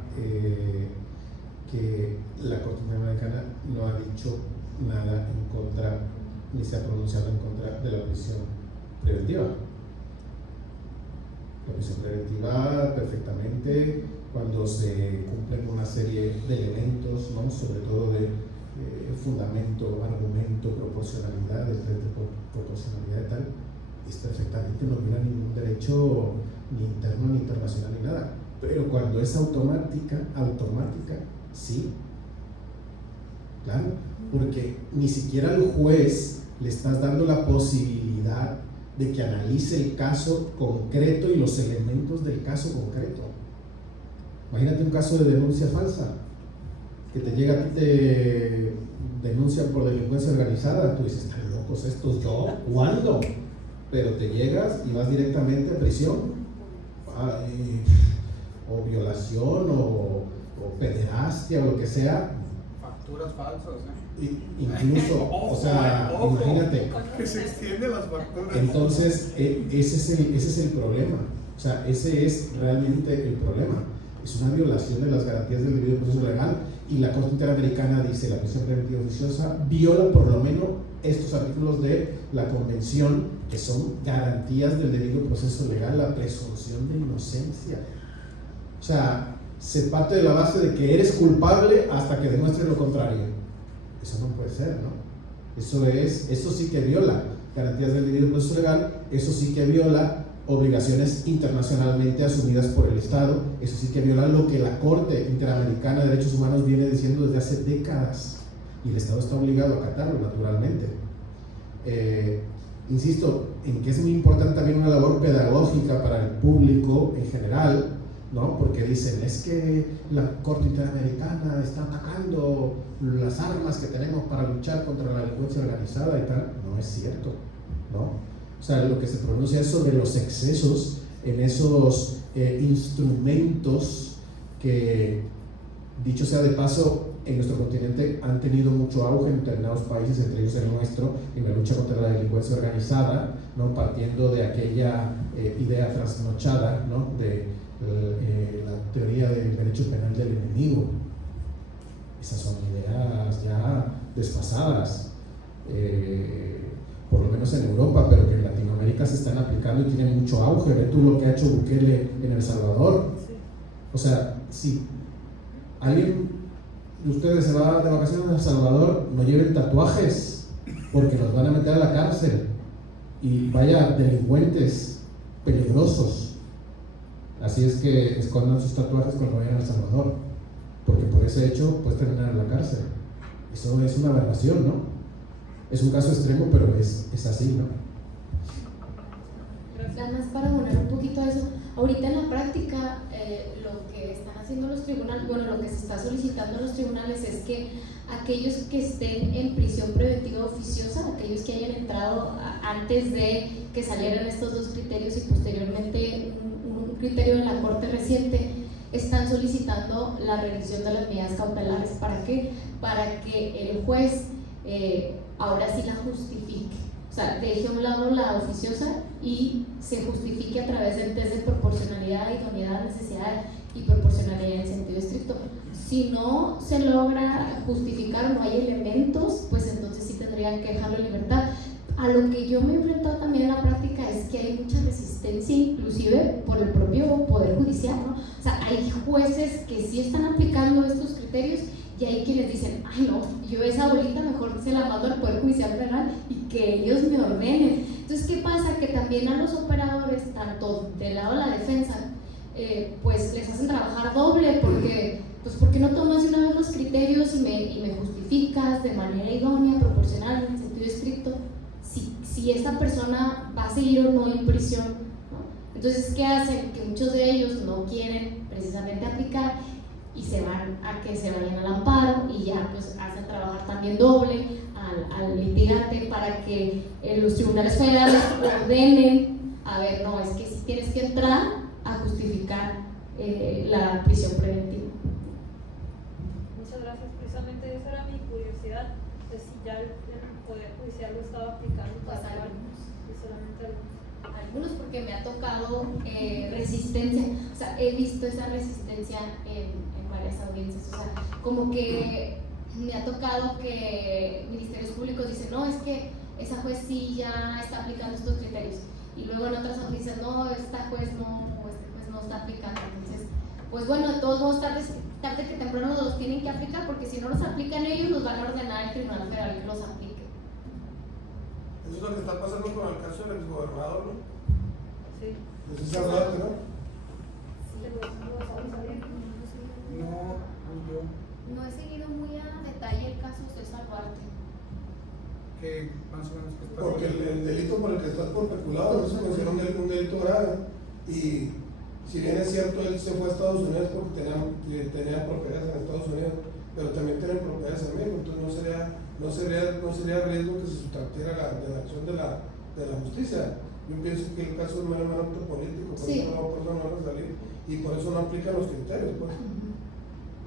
que la Corte Interamericana no ha dicho nada en contra, ni se ha pronunciado en contra de la prisión preventiva. La prisión preventiva perfectamente cuando se cumplen una serie de elementos, ¿no? Sobre todo de fundamento, argumento, proporcionalidad, el test de proporcionalidad y tal, es perfectamente, no viene ningún derecho ni interno ni internacional ni nada. Pero cuando es automática, sí. Claro, porque ni siquiera al juez le estás dando la posibilidad de que analice el caso concreto y los elementos del caso concreto. Imagínate un caso de denuncia falsa, que te llega a ti, te denuncian por delincuencia organizada, tú dices, están locos estos, ¿yo? ¿Cuándo? Pero te llegas y vas directamente a prisión, o violación, o pederastia, o lo que sea. Facturas falsas, Incluso, o sea, imagínate. Que se extienden las facturas. Entonces, ese es el problema. O sea, ese es realmente el problema. Es una violación de las garantías del debido proceso legal, y la Corte Interamericana dice la prisión preventiva oficiosa viola por lo menos estos artículos de la Convención, que son garantías del debido proceso legal, la presunción de inocencia. O sea, se parte de la base de que eres culpable hasta que demuestres lo contrario. Eso no puede ser, ¿no? Eso sí que viola garantías del debido proceso legal, eso sí que viola obligaciones internacionalmente asumidas por el Estado, eso sí que viola lo que la Corte Interamericana de Derechos Humanos viene diciendo desde hace décadas, y el Estado está obligado a acatarlo, naturalmente. Insisto en que es muy importante también una labor pedagógica para el público en general, ¿no? Porque dicen, es que la Corte Interamericana está atacando las armas que tenemos para luchar contra la delincuencia organizada y tal. No es cierto, ¿no? O sea, lo que se pronuncia es sobre los excesos en esos instrumentos que, dicho sea de paso, en nuestro continente han tenido mucho auge en determinados países, entre ellos el nuestro, en la lucha contra la delincuencia organizada, ¿no? Partiendo de aquella idea trasnochada, ¿no? De la teoría del derecho penal del enemigo. Esas son ideas ya desfasadas, por lo menos en Europa, pero que en Latinoamérica se están aplicando y tienen mucho auge. Ve tú lo que ha hecho Bukele en El Salvador. O sea, si alguien de ustedes se va de vacaciones a El Salvador, no lleven tatuajes, porque los van a meter a la cárcel. Y vaya, delincuentes peligrosos. Así es que escondan sus tatuajes cuando vayan a El Salvador, porque por ese hecho puedes terminar en la cárcel. Eso es una aberración, ¿no? Es un caso extremo, pero es así, ¿no? Nada más para abonar un poquito a eso, ahorita en la práctica lo que están haciendo los tribunales, bueno, lo que se está solicitando en los tribunales es que aquellos que estén en prisión preventiva oficiosa, aquellos que hayan entrado antes de que salieran estos dos criterios y posteriormente un criterio de la Corte reciente, están solicitando la revisión de las medidas cautelares. ¿Para qué? Para que el juez ahora sí la justifique, o sea, deje a un lado la oficiosa y se justifique a través del test de proporcionalidad, idoneidad, necesidad y proporcionalidad en sentido estricto. Si no se logra justificar, no hay elementos, pues entonces sí tendrían que dejarlo en libertad. A lo que yo me he enfrentado también en la práctica es que hay mucha resistencia, inclusive por el propio Poder Judicial, ¿no? O sea, hay jueces que sí están aplicando estos criterios y hay quienes dicen, ay no, yo esa bolita mejor se la mando al Poder Judicial Federal y que ellos me ordenen. Entonces, ¿qué pasa? Que también a los operadores, tanto del lado de la defensa, pues les hacen trabajar doble, porque pues ¿por qué no tomas de una vez los criterios y me justificas de manera idónea, proporcional, en sentido estricto, si esa persona va a seguir o no en prisión, ¿no? Entonces, ¿qué hacen? Que muchos de ellos no quieren precisamente aplicar y se van a que se vayan al amparo y ya pues hacen trabajar también doble al litigante para que los tribunales federales ordenen, a ver, no, es que si tienes que entrar a justificar la prisión preventiva. Muchas gracias. Precisamente esa era mi curiosidad, de si ya el Poder Judicial lo estaba aplicando. Pues tal cual, algunos. y solamente Algunos porque me ha tocado resistencia, o sea, he visto esa resistencia en varias audiencias, o sea, como que me ha tocado que ministerios públicos dicen, no, es que esa juez sí ya está aplicando estos criterios, y luego en otras audiencias, no, esta juez no, o este juez no está aplicando. Entonces, pues bueno, de todos modos, tarde que temprano los tienen que aplicar, porque si no los aplican ellos, los van a ordenar el Tribunal Federal que los aplique. Eso es lo que está pasando con el caso del exgobernador, ¿no? sí. Ese es el rato, ¿no? No, no he seguido muy a detalle el caso de César Duarte. ¿Qué más o menos qué pasa? Porque el delito por el que estás por peculado, eso menciona un delito grave. Y si bien es cierto, él se fue a Estados Unidos porque tenía propiedades en Estados Unidos, pero también tienen propiedades en México, entonces no sería riesgo que se sustractiera de la acción de la justicia. Yo pienso que el caso es meramente político, por Sí. eso no van a salir y por eso no aplican los criterios, pues.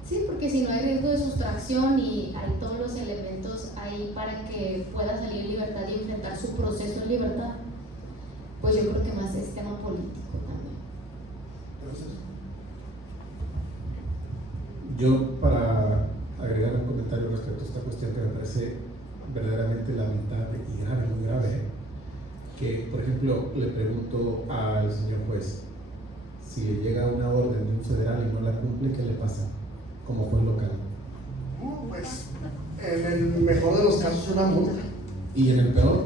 Sí, porque si no hay riesgo de sustracción y hay todos los elementos ahí para que pueda salir en libertad y enfrentar su proceso en libertad, pues yo creo que más es tema político también. Entonces, Yo, para agregar un comentario respecto a esta cuestión que me parece verdaderamente lamentable y grave, muy grave, que, por ejemplo, le pregunto al señor juez, si le llega una orden de un federal y no la cumple, ¿qué le pasa como juez local? Pues en el mejor de los casos una multa, Y en el peor,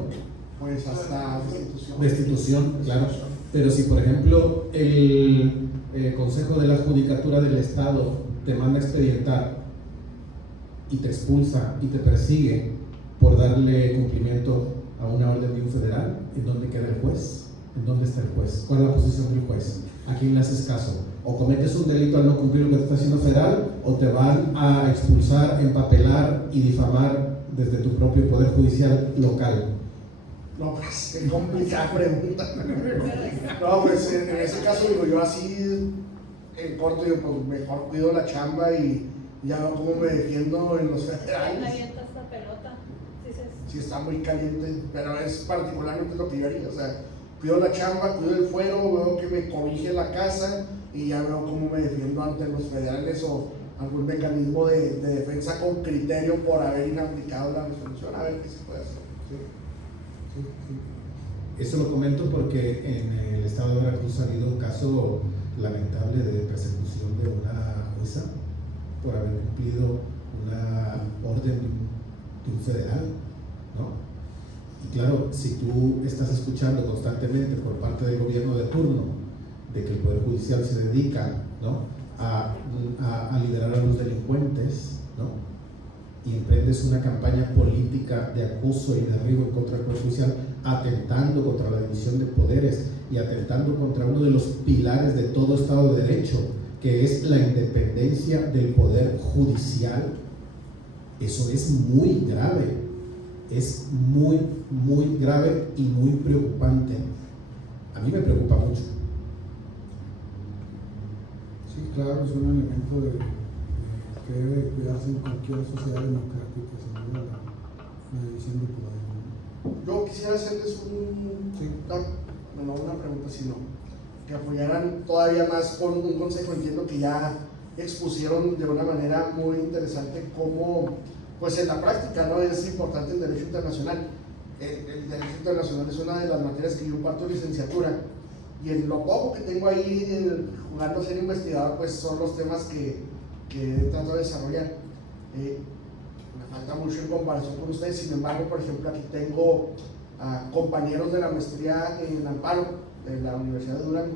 pues hasta destitución. destitución, claro. Pero si, por ejemplo, el Consejo de la Judicatura del Estado te manda a expedientar y te expulsa y te persigue por darle cumplimiento a una orden de un federal, ¿en dónde queda el juez? ¿En dónde está el juez? ¿Cuál es la posición del juez? ¿A quién le haces caso? O cometes un delito al no cumplir lo que te está haciendo federal, o te van a expulsar, empapelar y difamar desde tu propio poder judicial local. No, pues qué complicada pregunta. No, pues en ese caso digo yo así en corto, digo, pues mejor cuido la chamba y ya veo cómo me defiendo en los Ahí federales. avienta esta pelota. Sí está muy caliente, pero es particularmente lo que yo haría, o sea, cuido la chamba, cuido el fuero, veo que me cobije la casa y ya veo cómo me defiendo ante los federales o algún mecanismo de defensa con criterio por haber inaplicado la resolución, a ver qué se puede hacer. Eso lo comento porque en el estado de Veracruz ha habido un caso lamentable de persecución de una jueza por haber cumplido una orden de un federal, ¿no? Y claro, si tú estás escuchando constantemente por parte del gobierno de turno de que el Poder Judicial se dedica, ¿no?, a liderar a los delincuentes, ¿no?, y emprendes una campaña política de acoso y derribo en contra del Poder Judicial, atentando contra la división de poderes y atentando contra uno de los pilares de todo Estado de Derecho, que es la independencia del Poder Judicial, eso es muy grave, es muy, muy grave y muy preocupante. A mí me preocupa mucho. Sí, claro, es un elemento que debe cuidarse en cualquier sociedad democrática, sin duda, la división de poder, ¿no? Yo quisiera hacerles una pregunta, sino que apoyaran todavía más con un consejo. Entiendo que ya expusieron de una manera muy interesante cómo, pues en la práctica, ¿no?, es importante el derecho internacional. El derecho internacional es una de las materias que yo imparto licenciatura, y en lo poco que tengo ahí jugando a ser investigador, pues son los temas que trato de desarrollar. Me falta mucho en comparación con ustedes, sin embargo, por ejemplo, aquí tengo a compañeros de la maestría en amparo de la Universidad de Durango,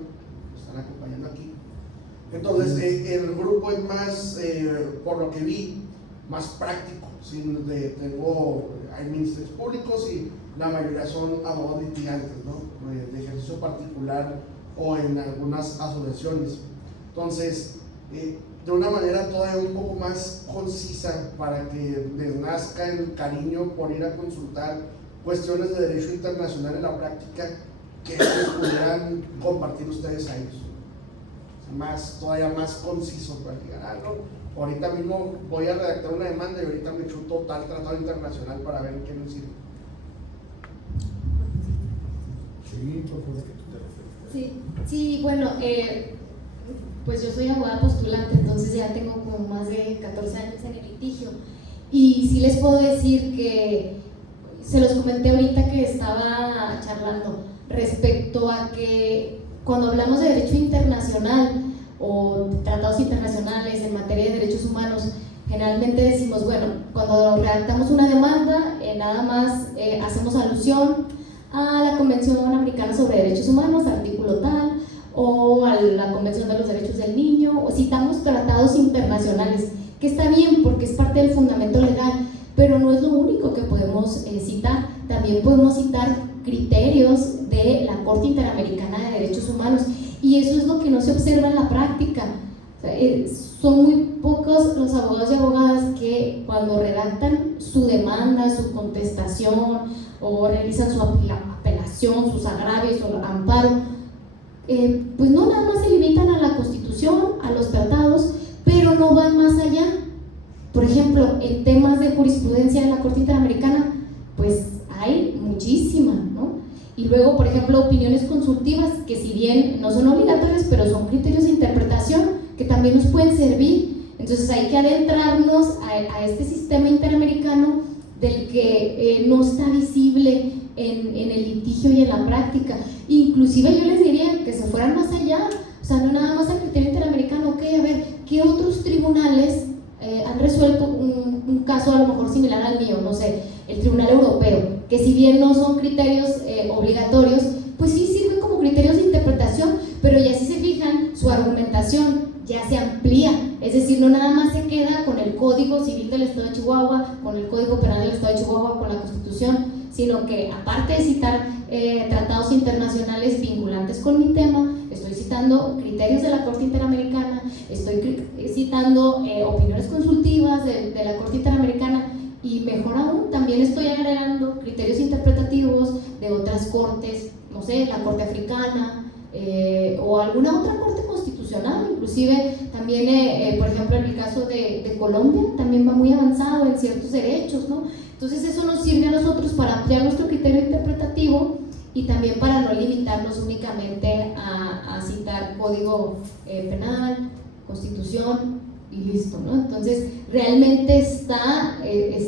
me están acompañando aquí, Entonces, el grupo es más, por lo que vi, más práctico. ¿Sí? Hay ministerios públicos y la mayoría son abogados litigantes, ¿no? De ejercicio particular o en algunas asociaciones. Entonces, de una manera todavía un poco más concisa para que les nazca el cariño por ir a consultar cuestiones de derecho internacional en la práctica, que les pudieran compartir ustedes a ellos. Todavía más conciso para que digan, no, ahorita mismo voy a redactar una demanda y ahorita me chuto tal tratado internacional para ver en qué me sirve. Sí, por favor. Sí, bueno, pues yo soy abogada postulante, entonces ya tengo como más de 14 años en el litigio, y sí les puedo decir que, se los comenté ahorita que estaba charlando, respecto a que cuando hablamos de derecho internacional o tratados internacionales en materia de derechos humanos, generalmente decimos, bueno, cuando redactamos una demanda, nada más hacemos alusión a la Convención Americana sobre Derechos Humanos, artículo tal, o a la Convención de los Derechos del Niño, o citamos tratados internacionales, que está bien porque es parte del fundamento legal, pero no es lo único que podemos citar. También podemos citar criterios de la Corte Interamericana de Derechos Humanos, y eso es lo que no se observa en la práctica. O sea, son muy pocos los abogados y abogadas que cuando redactan su demanda, su contestación o realizan su apelación, sus agravios o amparo, pues no nada más se limitan a la Constitución, a los tratados, pero no van más allá. Por ejemplo, en temas de jurisprudencia de la Corte Interamericana, pues hay muchísima, ¿no? Y luego, por ejemplo, opiniones consultivas, que si bien no son obligatorias, pero son criterios de interpretación que también nos pueden servir. Entonces hay que adentrarnos a este sistema interamericano del que no está visible en el litigio y en la práctica. Inclusive yo les diría que se fueran más allá, o sea, no nada más al criterio interamericano, ok, a ver, ¿qué otros tribunales han resuelto un caso a lo mejor similar al mío? No sé, el Tribunal Europeo, que si bien no son criterios obligatorios, pues sí sirven como criterios de interpretación, pero ya si se fijan, su argumentación ya se amplía, es decir, no nada más se queda con el Código Civil del Estado de Chihuahua, con el Código Penal del Estado de Chihuahua, con la Constitución, sino que aparte de citar tratados internacionales vinculantes con mi tema, estoy citando criterios de la Corte Interamericana, estoy citando opiniones consultivas de la Corte Interamericana, y mejor aún, también estoy agregando criterios interpretativos de otras cortes, no sé, la Corte Africana, o alguna otra corte constitucional, inclusive también, por ejemplo, en el caso de Colombia, también va muy avanzado en ciertos derechos, ¿no? Entonces eso nos sirve a nosotros para ampliar nuestro criterio interpretativo y también para no limitarnos únicamente a citar código penal, constitución y listo, ¿no? Entonces realmente está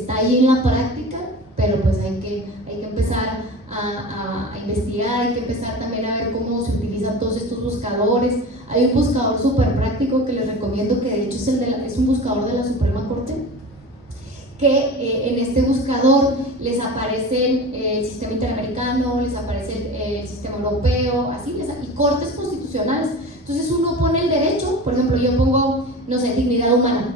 ahí en la práctica, pero pues hay que empezar a investigar, hay que empezar también a ver cómo se utilizan todos estos buscadores. Hay un buscador súper práctico que les recomiendo, que de hecho es un buscador de la Suprema Corte, que en este buscador les aparece el sistema interamericano, les aparece el sistema europeo, así, y cortes constitucionales. Entonces uno pone el derecho, por ejemplo, yo pongo, no sé, dignidad humana,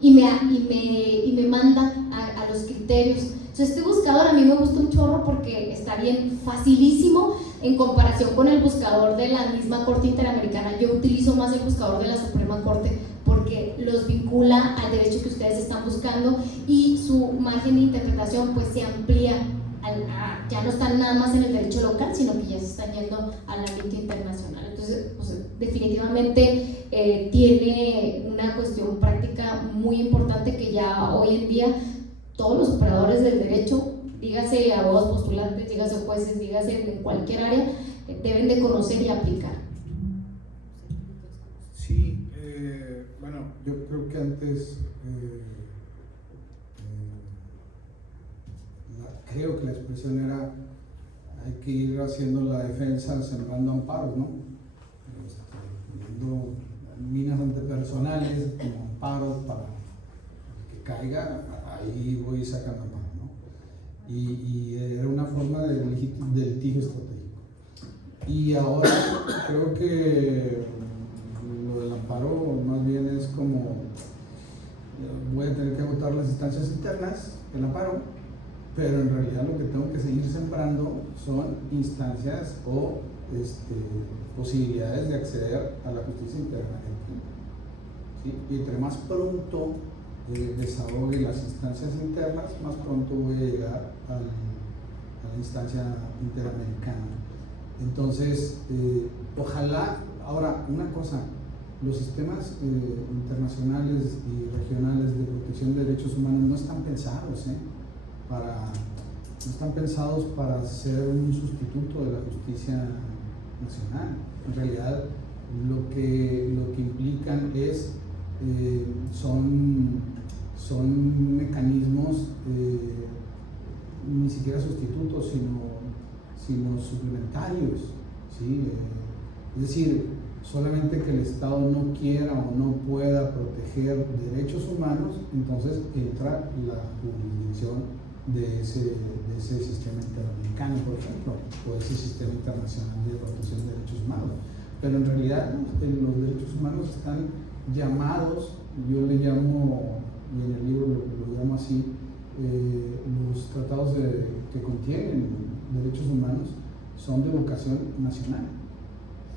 y me manda a los criterios. Entonces este buscador a mí me gusta un chorro porque está bien facilísimo en comparación con el buscador de la misma Corte Interamericana. Yo utilizo más el buscador de la Suprema Corte porque los vincula al derecho que ustedes están buscando, y su margen de interpretación pues se amplía, ya no están nada más en el derecho local, sino que ya se están yendo al ámbito internacional. Entonces, pues, definitivamente tiene una cuestión práctica muy importante que ya hoy en día todos los operadores del derecho, dígase abogados postulantes, dígase jueces, dígase en cualquier área, deben de conocer y aplicar. Sí, bueno, yo creo que antes creo que la expresión era: hay que ir haciendo la defensa sembrando amparos, ¿no? Poniendo minas antipersonales como amparos para que caiga, ahí voy sacando amparos, ¿no? Y era una forma de litigio estratégico. Y ahora creo que lo del amparo más bien es como voy a tener que agotar las instancias internas del amparo, pero en realidad lo que tengo que seguir sembrando son instancias o posibilidades de acceder a la justicia interna. ¿Sí? Y entre más pronto desahogue las instancias internas, más pronto voy a llegar a la instancia interamericana. Entonces, ojalá, ahora, una cosa, los sistemas internacionales y regionales de protección de derechos humanos no están pensados, no están pensados para ser un sustituto de la justicia nacional. En realidad, lo que implican son mecanismos ni siquiera sustitutos, sino suplementarios, ¿sí? Es decir, solamente que el Estado no quiera o no pueda proteger derechos humanos, entonces entra la jurisdicción de ese sistema interamericano, por ejemplo, o ese sistema internacional de protección de derechos humanos. Pero en realidad los derechos humanos están llamados, yo le llamo, y en el libro lo llamo así, los tratados que contienen derechos humanos son de vocación nacional,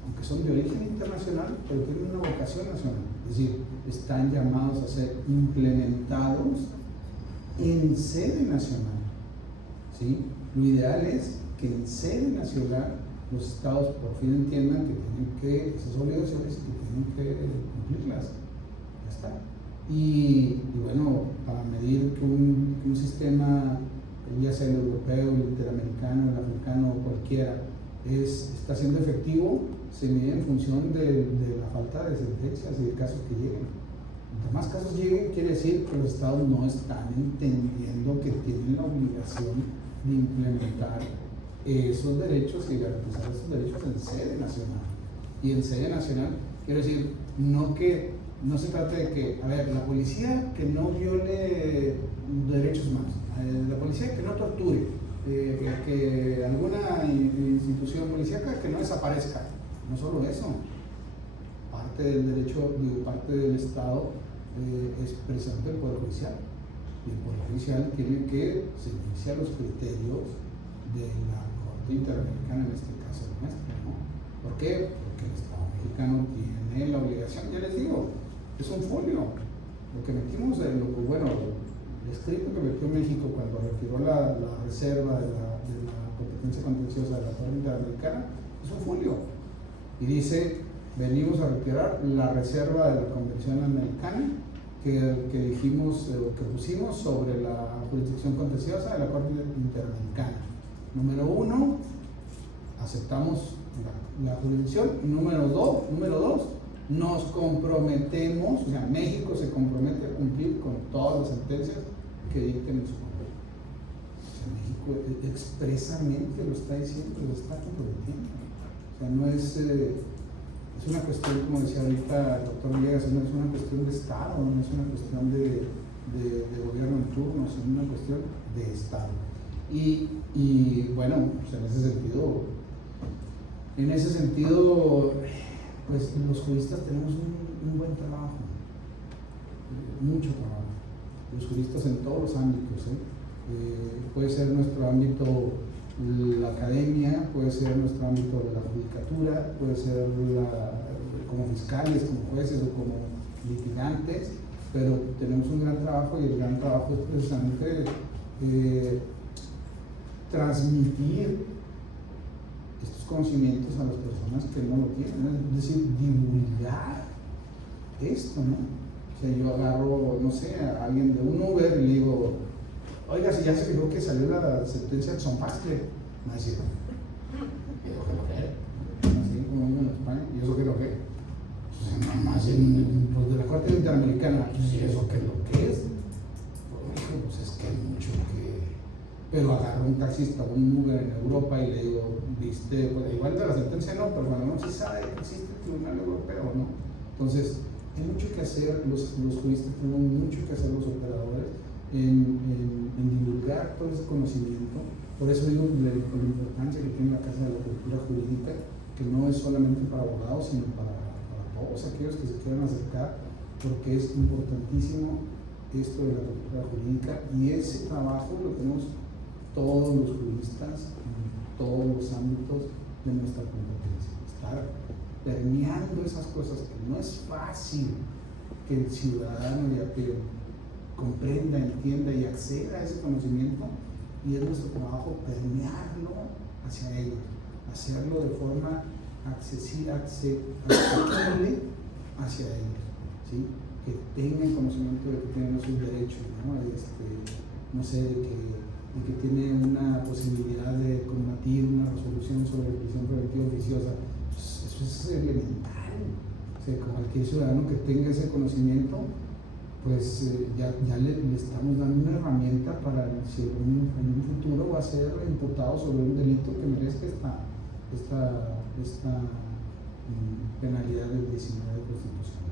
aunque son de origen internacional, pero tienen una vocación nacional, es decir, están llamados a ser implementados en sede nacional, ¿sí? Lo ideal es que en sede nacional los estados por fin entiendan que tienen que, esas obligaciones, que tienen que cumplirlas. Ya está. Y bueno, para medir que un sistema, ya sea el europeo, el interamericano, el africano o cualquiera, está siendo efectivo, se mide en función de la falta de sentencias y de casos que lleguen. Entre más casos lleguen, quiere decir que los estados no están entendiendo que tienen la obligación de implementar esos derechos y garantizar esos derechos en sede nacional. Y en sede nacional, quiero decir, no se trata de que, a ver, la policía que no viole derechos humanos, la policía que no torture, que alguna institución policíaca que no desaparezca. No solo eso, parte del derecho, parte del Estado es precisamente el Poder Judicial. Y el Poder Judicial tiene que seguirse a los criterios de la Corte Interamericana, en este caso nuestra, ¿no? ¿Por qué? Porque el Estado mexicano tiene la obligación, ya les digo, es un folio. Lo que metimos, el escrito que metió México cuando retiró la reserva de la competencia contenciosa de la Corte Interamericana, es un folio. Y dice, venimos a retirar la reserva de la Convención Americana que dijimos, que pusimos sobre la jurisdicción contenciosa de la Corte Interamericana. Número 1, aceptamos la jurisdicción. Número 2, nos comprometemos, o sea, México se compromete a cumplir con todas las sentencias que dicten en su convenio. O sea, México expresamente lo está diciendo, lo está comprometiendo. O sea, no es una cuestión, como decía ahorita el doctor Villegas, no es una cuestión de Estado, no es una cuestión de gobierno en turno, es una cuestión de Estado. Y bueno, pues en ese sentido, pues los juristas tenemos un buen trabajo, mucho trabajo, los juristas en todos los ámbitos, puede ser nuestro ámbito la academia, puede ser nuestro ámbito de la judicatura, puede ser como fiscales, como jueces o como litigantes, pero tenemos un gran trabajo y el gran trabajo es precisamente transmitir estos conocimientos a las personas que no lo tienen, es decir, divulgar esto, ¿no? O sea, yo agarro, no sé, a alguien de un Uber y le digo, oiga, si ya se fijó que salió la sentencia de Zompastle, me va a decir, ¿y eso qué lo que? Así como en España, ¿y eso qué lo que? Pues nada más los de la Corte Interamericana, ¿y eso qué lo que es? Pues es que hay mucho que... Pero agarro un taxista, un Uber en Europa y le digo, viste, pues igual de la sentencia no, pero bueno, no se sabe que existe el Tribunal Europeo, ¿no? Entonces, hay mucho que hacer, los juristas tenemos mucho que hacer, los operadores, en divulgar todo ese conocimiento. Por eso digo la importancia que tiene la Casa de la Cultura Jurídica, que no es solamente para abogados, sino para todos aquellos que se quieran acercar, porque es importantísimo esto de la cultura jurídica, y ese trabajo lo tenemos todos los juristas en todos los ámbitos de nuestra competencia. Estar permeando esas cosas, que no es fácil que el ciudadano de a pie comprenda, entienda y acceda a ese conocimiento, y es nuestro trabajo permearlo hacia ellos, hacerlo de forma accesible hacia ellos, ¿sí? Que tengan conocimiento de que tienen sus derechos, ¿no? No sé, de que tiene una posibilidad de combatir una resolución sobre prisión preventiva oficiosa. Pues eso es elemental. O sea, como cualquier ciudadano que tenga ese conocimiento, pues ya le estamos dando una herramienta para si en un futuro va a ser imputado sobre un delito que merezca esta penalidad del 19 constitucional.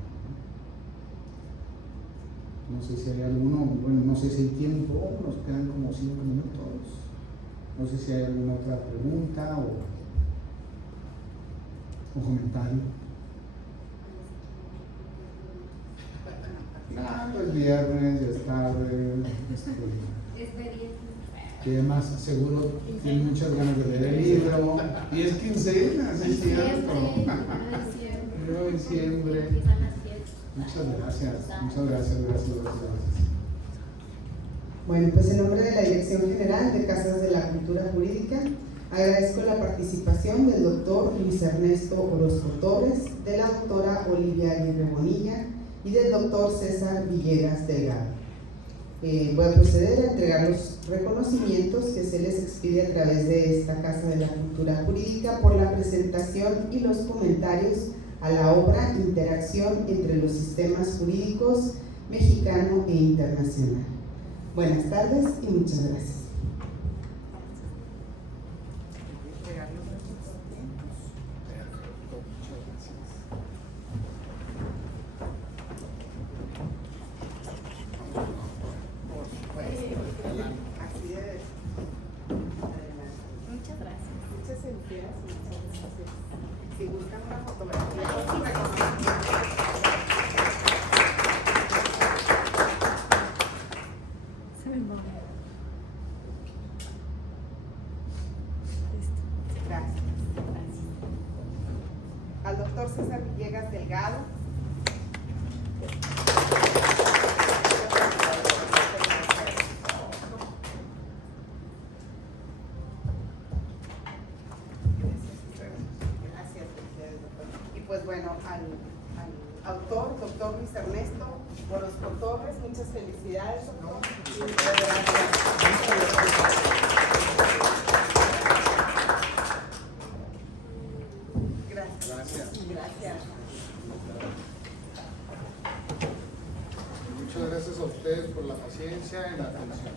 No sé si hay alguno, bueno, no sé si hay tiempo, nos quedan como 5 minutos. No sé si hay alguna otra pregunta o comentario. Pues viernes, ya es tarde, y además seguro tienen muchas ganas de leer el libro, y es quincena, sí es cierto. 1 de diciembre. Muchas gracias. Bueno, pues en nombre de la Dirección General de Casas de la Cultura Jurídica, agradezco la participación del doctor Luis Ernesto Orozco Torres, de la doctora Olivia Aguirre Bonilla y del doctor César Villegas Delgado. Voy a proceder a entregar los reconocimientos que se les expide a través de esta Casa de la Cultura Jurídica por la presentación y los comentarios a la obra Interacción entre los sistemas jurídicos mexicano e internacional. Buenas tardes y muchas gracias. Al doctor César Villegas Delgado. Gracias, doctor. Y pues bueno, al autor, doctor Luis Ernesto Orozco Torres, muchas felicidades, doctor. Gracias. Muchas gracias a ustedes por la paciencia y la atención.